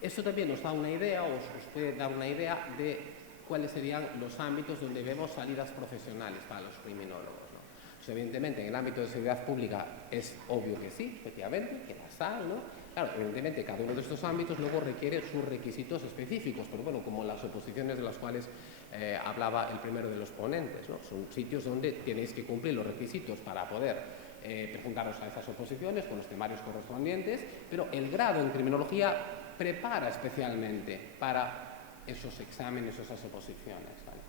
eso también nos da una idea, os puede dar una idea de cuáles serían los ámbitos donde vemos salidas profesionales para los criminólogos, ¿no? Pues evidentemente, en el ámbito de seguridad pública es obvio que sí, efectivamente, que las hay, ¿no? Claro, evidentemente, cada uno de estos ámbitos luego requiere sus requisitos específicos, pero bueno, como las oposiciones de las cuales hablaba el primero de los ponentes, ¿no? Son sitios donde tenéis que cumplir los requisitos para poder presentaros a esas oposiciones con los temarios correspondientes, pero el grado en criminología prepara especialmente para esos exámenes o esas oposiciones, ¿vale?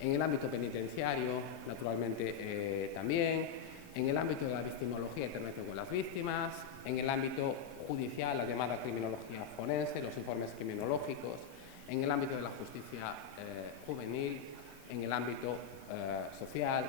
En el ámbito penitenciario, naturalmente, también. En el ámbito de la victimología, intervención con las víctimas. En el ámbito judicial, la llamada criminología forense, los informes criminológicos. En el ámbito de la justicia juvenil. En el ámbito social.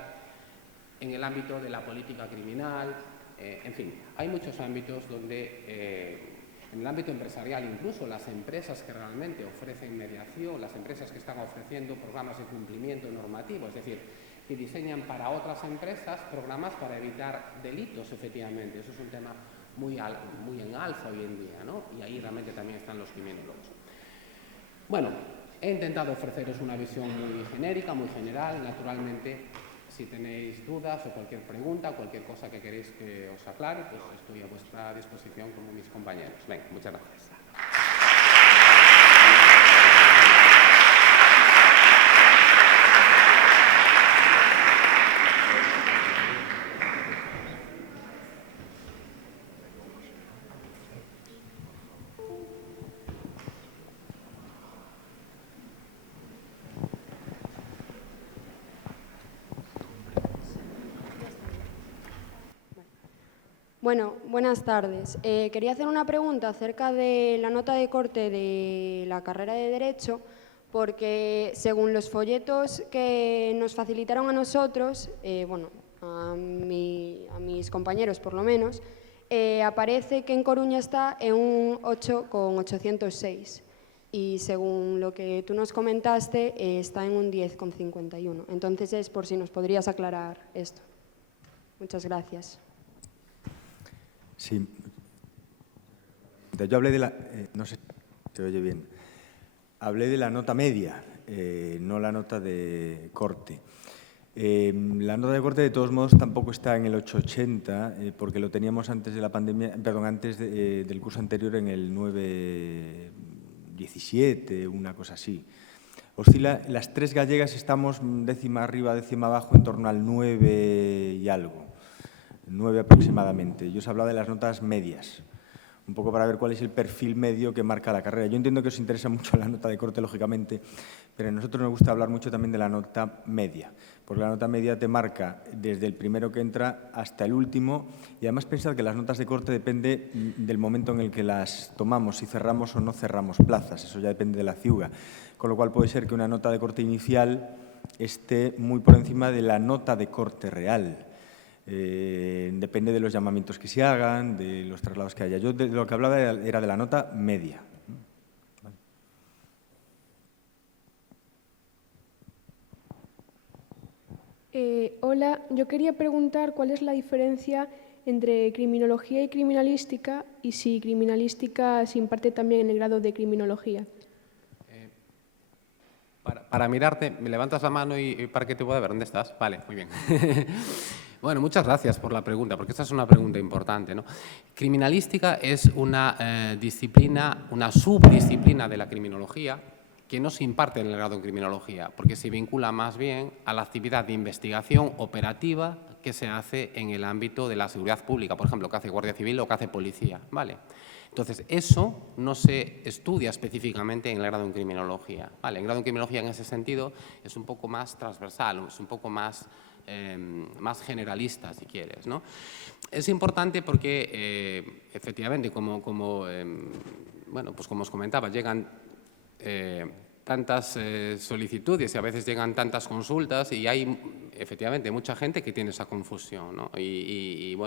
En el ámbito de la política criminal. En fin, hay muchos ámbitos donde... en el ámbito empresarial, incluso las empresas que realmente ofrecen mediación, las empresas que están ofreciendo programas de cumplimiento normativo, es decir, que diseñan para otras empresas programas para evitar delitos, efectivamente. Eso es un tema muy en alza hoy en día, ¿no? Y ahí realmente también están los criminólogos. Bueno, he intentado ofreceros una visión muy genérica, muy general. Naturalmente, si tenéis dudas o cualquier pregunta, cualquier cosa que queréis que os aclare, pues estoy a vuestra disposición como mis compañeros. Venga, muchas gracias. Bueno, buenas tardes. Quería hacer una pregunta acerca de la nota de corte de la carrera de Derecho, porque según los folletos que nos facilitaron a nosotros, bueno, a mis compañeros por lo menos, aparece que en Coruña está en un 8,806 y según lo que tú nos comentaste está en un 10,51. Entonces es por si nos podrías aclarar esto. Muchas gracias. Sí. Yo hablé de la... no sé si se oye bien. Hablé de la nota media, no la nota de corte. La nota de corte, de todos modos, tampoco está en el 880, porque lo teníamos antes de la pandemia, perdón, antes del curso anterior en el 917, una cosa así. Oscila, las 3 gallegas estamos décima arriba, décima abajo, en torno al 9 y algo. 9 aproximadamente. Yo os hablaba de las notas medias. un poco para ver cuál es el perfil medio que marca la carrera. Yo entiendo que os interesa mucho la nota de corte, lógicamente, pero a nosotros nos gusta hablar mucho también de la nota media, porque la nota media te marca desde el primero que entra hasta el último, y además pensad que las notas de corte depende del momento en el que las tomamos, si cerramos o no cerramos plazas, eso ya depende de la ciuga, con lo cual puede ser que una nota de corte inicial esté muy por encima de la nota de corte real. Depende de los llamamientos que se hagan, de los traslados que haya. Yo de lo que hablaba era de la nota media. Hola, yo quería preguntar cuál es la diferencia entre criminología y criminalística y si criminalística se imparte también en el grado de criminología. Para mirarte, me levantas la mano y para que te pueda ver dónde estás. Vale, muy bien. Bueno, muchas gracias por la pregunta, porque esta es una pregunta importante, ¿no? Criminalística es una disciplina, una subdisciplina de la criminología que no se imparte en el grado en criminología, porque se vincula más bien a la actividad de investigación operativa que se hace en el ámbito de la seguridad pública, por ejemplo, que hace Guardia Civil o que hace Policía, ¿vale? Entonces, eso no se estudia específicamente en el grado en criminología, ¿vale? El grado en criminología, en ese sentido, es un poco más transversal, es un poco más generalista, si quieres, ¿no? Es importante porque, efectivamente, como os comentaba, llegan tantas solicitudes y a veces llegan tantas consultas y hay, efectivamente, mucha gente que tiene esa confusión, ¿no? Y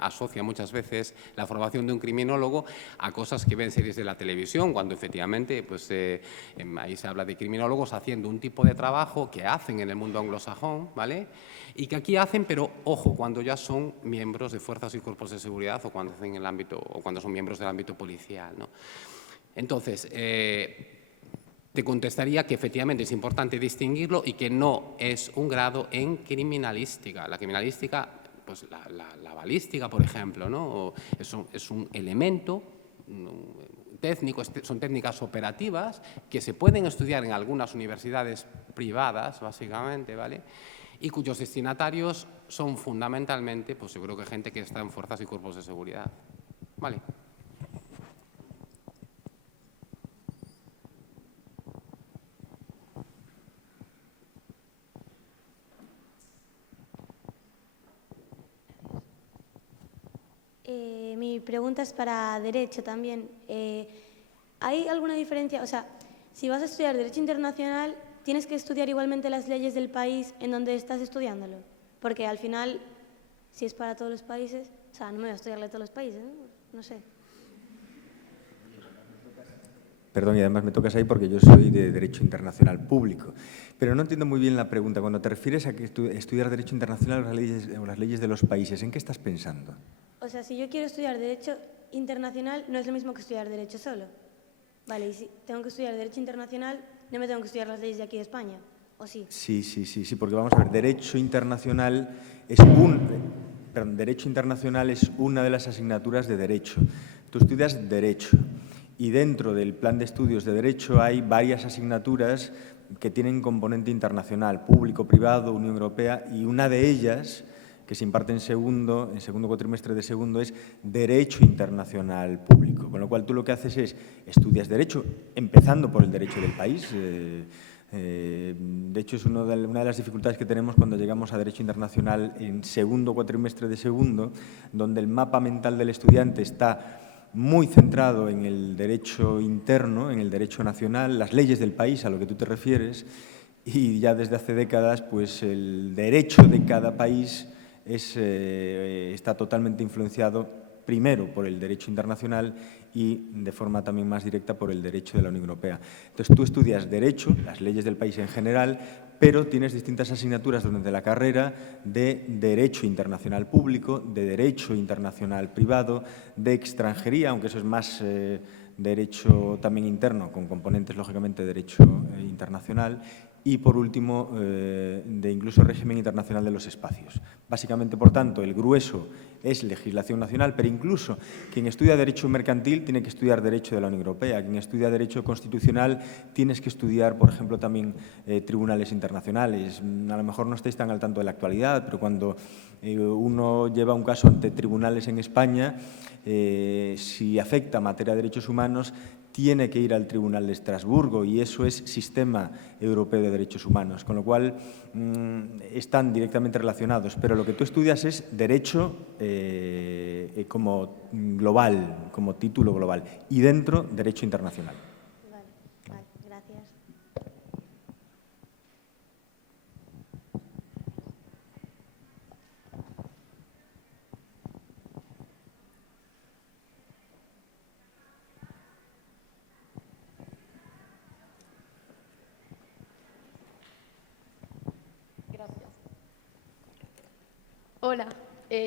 asocia muchas veces la formación de un criminólogo a cosas que ven series de la televisión, cuando efectivamente pues, ahí se habla de criminólogos haciendo un tipo de trabajo que hacen en el mundo anglosajón, ¿vale? Y que aquí hacen, pero ojo, cuando ya son miembros de fuerzas y cuerpos de seguridad o cuando hacen el ámbito, o cuando son miembros del ámbito policial, ¿no? Entonces, te contestaría que efectivamente es importante distinguirlo y que no es un grado en criminalística. La criminalística, pues la balística, por ejemplo, ¿no? Es un elemento técnico, son técnicas operativas que se pueden estudiar en algunas universidades privadas, básicamente, ¿vale? Y cuyos destinatarios son fundamentalmente, pues yo creo que gente que está en fuerzas y cuerpos de seguridad, ¿vale? Mi pregunta es para Derecho también. ¿Hay alguna diferencia? O sea, si vas a estudiar Derecho Internacional, ¿tienes que estudiar igualmente las leyes del país en donde estás estudiándolo? Porque al final, si es para todos los países, o sea, no me voy a estudiarle a todos los países, ¿no? No sé. Perdón, y además me tocas ahí porque yo soy de Derecho Internacional Público. Pero no entiendo muy bien la pregunta. Cuando te refieres a que estudiar Derecho Internacional o las leyes de los países, ¿en qué estás pensando? O sea, si yo quiero estudiar Derecho Internacional, no es lo mismo que estudiar Derecho solo. Vale, y si tengo que estudiar Derecho Internacional, no me tengo que estudiar las leyes de aquí de España, ¿o sí? Sí, porque vamos a ver, Derecho Internacional es Derecho Internacional es una de las asignaturas de Derecho. Tú estudias Derecho y dentro del plan de estudios de Derecho hay varias asignaturas que tienen componente internacional, público, privado, Unión Europea, y una de ellas, que se imparte en segundo cuatrimestre de segundo, es Derecho Internacional Público. Con lo cual, tú lo que haces es estudias Derecho, empezando por el derecho del país. De hecho, es una de las dificultades que tenemos cuando llegamos a Derecho Internacional en segundo cuatrimestre de segundo, donde el mapa mental del estudiante está muy centrado en el derecho interno, en el derecho nacional, las leyes del país a lo que tú te refieres, y ya desde hace décadas, pues el derecho de cada país está totalmente influenciado primero por el derecho internacional y de forma también más directa por el derecho de la Unión Europea. Entonces, tú estudias Derecho, las leyes del país en general, pero tienes distintas asignaturas durante la carrera de Derecho Internacional Público, de Derecho Internacional Privado, de Extranjería, aunque eso es más Derecho también interno, con componentes, lógicamente, de Derecho Internacional, y, por último, de incluso régimen internacional de los espacios. Básicamente, por tanto, el grueso es legislación nacional, pero incluso quien estudia Derecho Mercantil tiene que estudiar Derecho de la Unión Europea. Quien estudia Derecho Constitucional tienes que estudiar, por ejemplo, también tribunales internacionales. A lo mejor no estáis tan al tanto de la actualidad, pero cuando uno lleva un caso ante tribunales en España, si afecta materia de derechos humanos, tiene que ir al Tribunal de Estrasburgo y eso es Sistema Europeo de Derechos Humanos, con lo cual están directamente relacionados. Pero lo que tú estudias es Derecho como global, como título global, y dentro Derecho Internacional. Vale, gracias. Hola,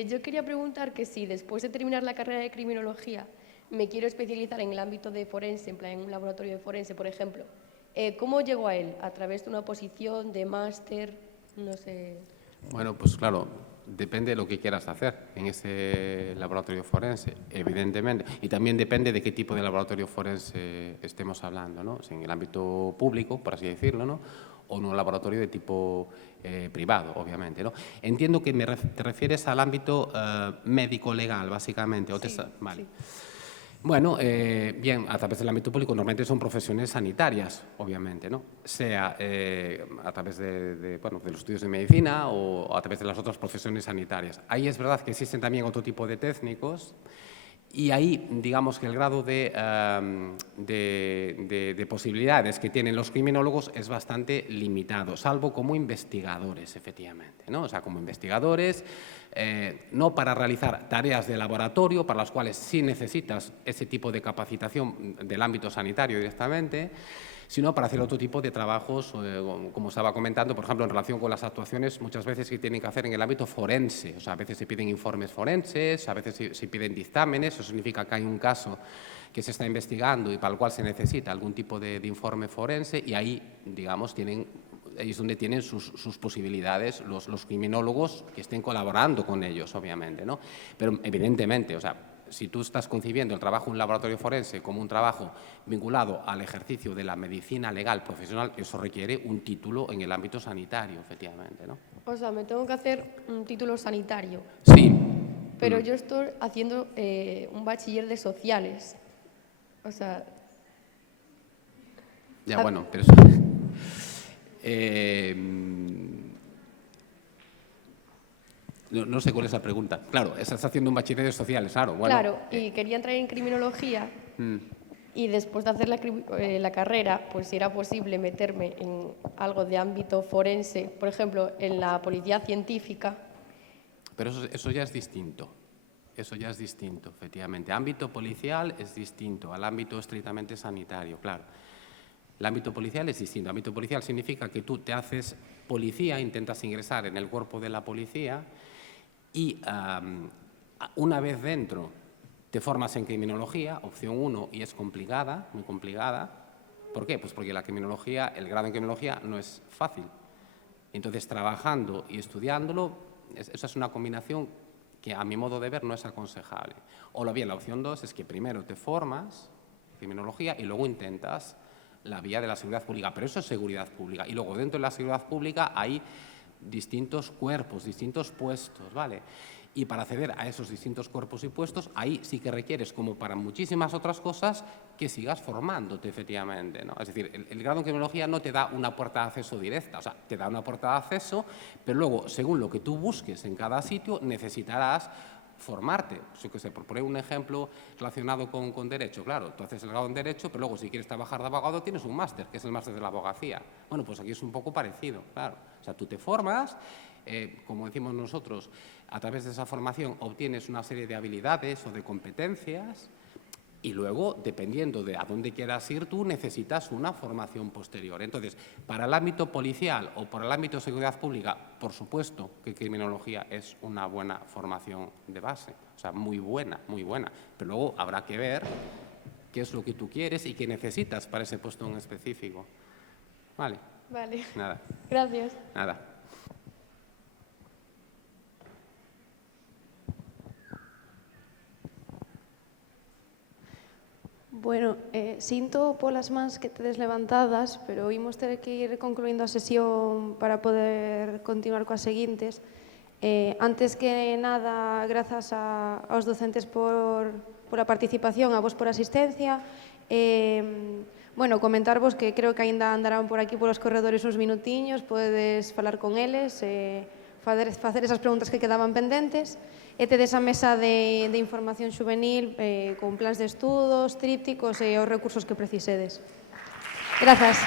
yo quería preguntar que si después de terminar la carrera de criminología me quiero especializar en el ámbito de forense, en plan en un laboratorio de forense, por ejemplo, ¿cómo llego a él? ¿A través de una oposición, de máster? No sé. Bueno, pues claro, depende de lo que quieras hacer en ese laboratorio forense, evidentemente. Y también depende de qué tipo de laboratorio forense estemos hablando, ¿no? Si en el ámbito público, por así decirlo, ¿no? O en un laboratorio de tipo privado, obviamente, ¿no? Entiendo que te refieres al ámbito médico-legal, básicamente. Sí, vale. sí. Bueno, bien, a través del ámbito público normalmente son profesiones sanitarias, obviamente, ¿no? Sea a través de los estudios de medicina o a través de las otras profesiones sanitarias. Ahí es verdad que existen también otro tipo de técnicos y ahí, digamos que el grado de posibilidades que tienen los criminólogos es bastante limitado, salvo como investigadores, efectivamente, ¿no? O sea, como investigadores, no para realizar tareas de laboratorio, para las cuales sí necesitas ese tipo de capacitación del ámbito sanitario directamente, sino para hacer otro tipo de trabajos, como estaba comentando, por ejemplo, en relación con las actuaciones, muchas veces que tienen que hacer en el ámbito forense. O sea, a veces se piden informes forenses, a veces se piden dictámenes, eso significa que hay un caso que se está investigando y para el cual se necesita algún tipo de informe forense y ahí, digamos, ahí es donde tienen sus posibilidades los criminólogos que estén colaborando con ellos, obviamente, ¿no? Pero, evidentemente, o sea, si tú estás concibiendo el trabajo en un laboratorio forense como un trabajo vinculado al ejercicio de la medicina legal profesional, eso requiere un título en el ámbito sanitario, efectivamente, ¿no? O sea, me tengo que hacer un título sanitario. Sí. Pero yo estoy haciendo un bachiller de sociales. O sea... Ya, bueno, pero eso... No sé cuál es la pregunta. Claro, estás haciendo un bachiller de sociales, claro. Bueno, claro, y quería entrar en criminología y después de hacer la carrera, pues si era posible meterme en algo de ámbito forense, por ejemplo, en la policía científica. Pero eso ya es distinto. Eso ya es distinto, efectivamente. Ámbito policial es distinto al ámbito estrictamente sanitario, claro. El ámbito policial es distinto. El ámbito policial significa que tú te haces policía, intentas ingresar en el cuerpo de la policía y una vez dentro te formas en criminología, opción 1, y es complicada, muy complicada. ¿Por qué? Pues porque la criminología, el grado en criminología no es fácil. Entonces, trabajando y estudiándolo, esa es una combinación que a mi modo de ver no es aconsejable. O lo bien, la opción 2 es que primero te formas en criminología y luego intentas la vía de la seguridad pública, pero eso es seguridad pública. Y luego dentro de la seguridad pública hay distintos cuerpos, distintos puestos, ¿vale? Y para acceder a esos distintos cuerpos y puestos, ahí sí que requieres, como para muchísimas otras cosas, que sigas formándote, efectivamente, ¿no? Es decir, el grado en criminología no te da una puerta de acceso directa, o sea, te da una puerta de acceso, pero luego, según lo que tú busques en cada sitio, necesitarás formarte. Yo qué sé, por poner un ejemplo relacionado con Derecho, claro, tú haces el grado en Derecho, pero luego si quieres trabajar de abogado tienes un máster, que es el máster de la abogacía. Bueno, pues aquí es un poco parecido, claro. O sea, tú te formas, como decimos nosotros, a través de esa formación obtienes una serie de habilidades o de competencias y luego, dependiendo de a dónde quieras ir, tú necesitas una formación posterior. Entonces, para el ámbito policial o para el ámbito de seguridad pública, por supuesto que criminología es una buena formación de base, o sea, muy buena, pero luego habrá que ver qué es lo que tú quieres y qué necesitas para ese puesto en específico. ¿Vale? Vale, Nada, gracias. nada. Bueno, sinto polas mans que tedes levantadas, pero imos ter que ir concluindo a sesión para poder continuar coas seguintes. Antes que nada, grazas aos docentes por a participación, a vos por a asistencia. Bueno, comentarvos que creo que aínda andarán por aquí polos corredores uns minutiños, podedes falar con eles, facer esas preguntas que quedaban pendentes. E tedes a mesa de información juvenil con plans de estudos, trípticos e os recursos que precisedes. Grazas.